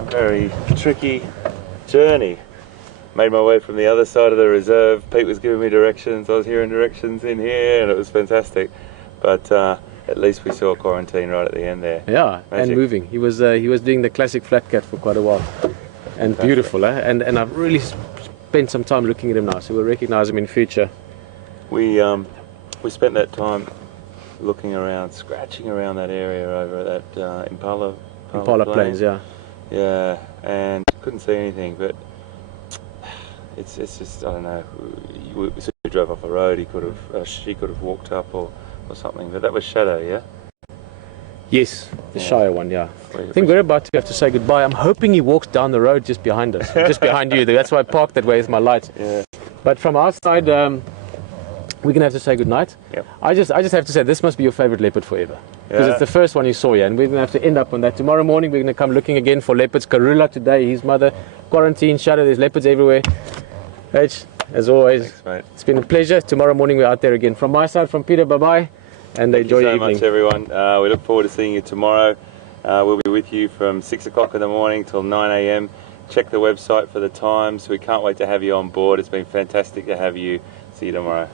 very tricky journey. Made my way from the other side of the reserve. Pete was giving me directions. I was hearing directions in here, and it was fantastic. But at least we saw Quarantine right at the end there. Yeah, Magic. And moving. He was doing the classic flat cat for quite a while, and fantastic. Beautiful. And I've really spent some time looking at him now, so we'll recognise him in future. We spent that time looking around, scratching around that area over at that Impala Plains. Yeah, and couldn't see anything, but it's just, I don't know. We drove off the road. She could have walked up or something, but that was Shadow, yeah? Yes, the Shire one, yeah. I think we're about to have to say goodbye. I'm hoping he walks down the road just behind us, just behind you. That's why I parked that way with my lights. Yeah. But from our side, we're gonna have to say goodnight. Yep. I just have to say, this must be your favorite leopard forever, because it's the first one you saw here, and we're gonna have to end up on that. Tomorrow morning, we're gonna come looking again for leopards. Karula today, his mother, Quarantine, Shadow. There's leopards everywhere. H, as always, thanks, mate. It's been a pleasure. Tomorrow morning, we're out there again. From my side, from Peter, bye bye. And enjoy your evening. Thank you so much, everyone. We look forward to seeing you tomorrow. We'll be with you from 6 o'clock in the morning till 9 a.m. Check the website for the times. We can't wait to have you on board. It's been fantastic to have you. See you tomorrow.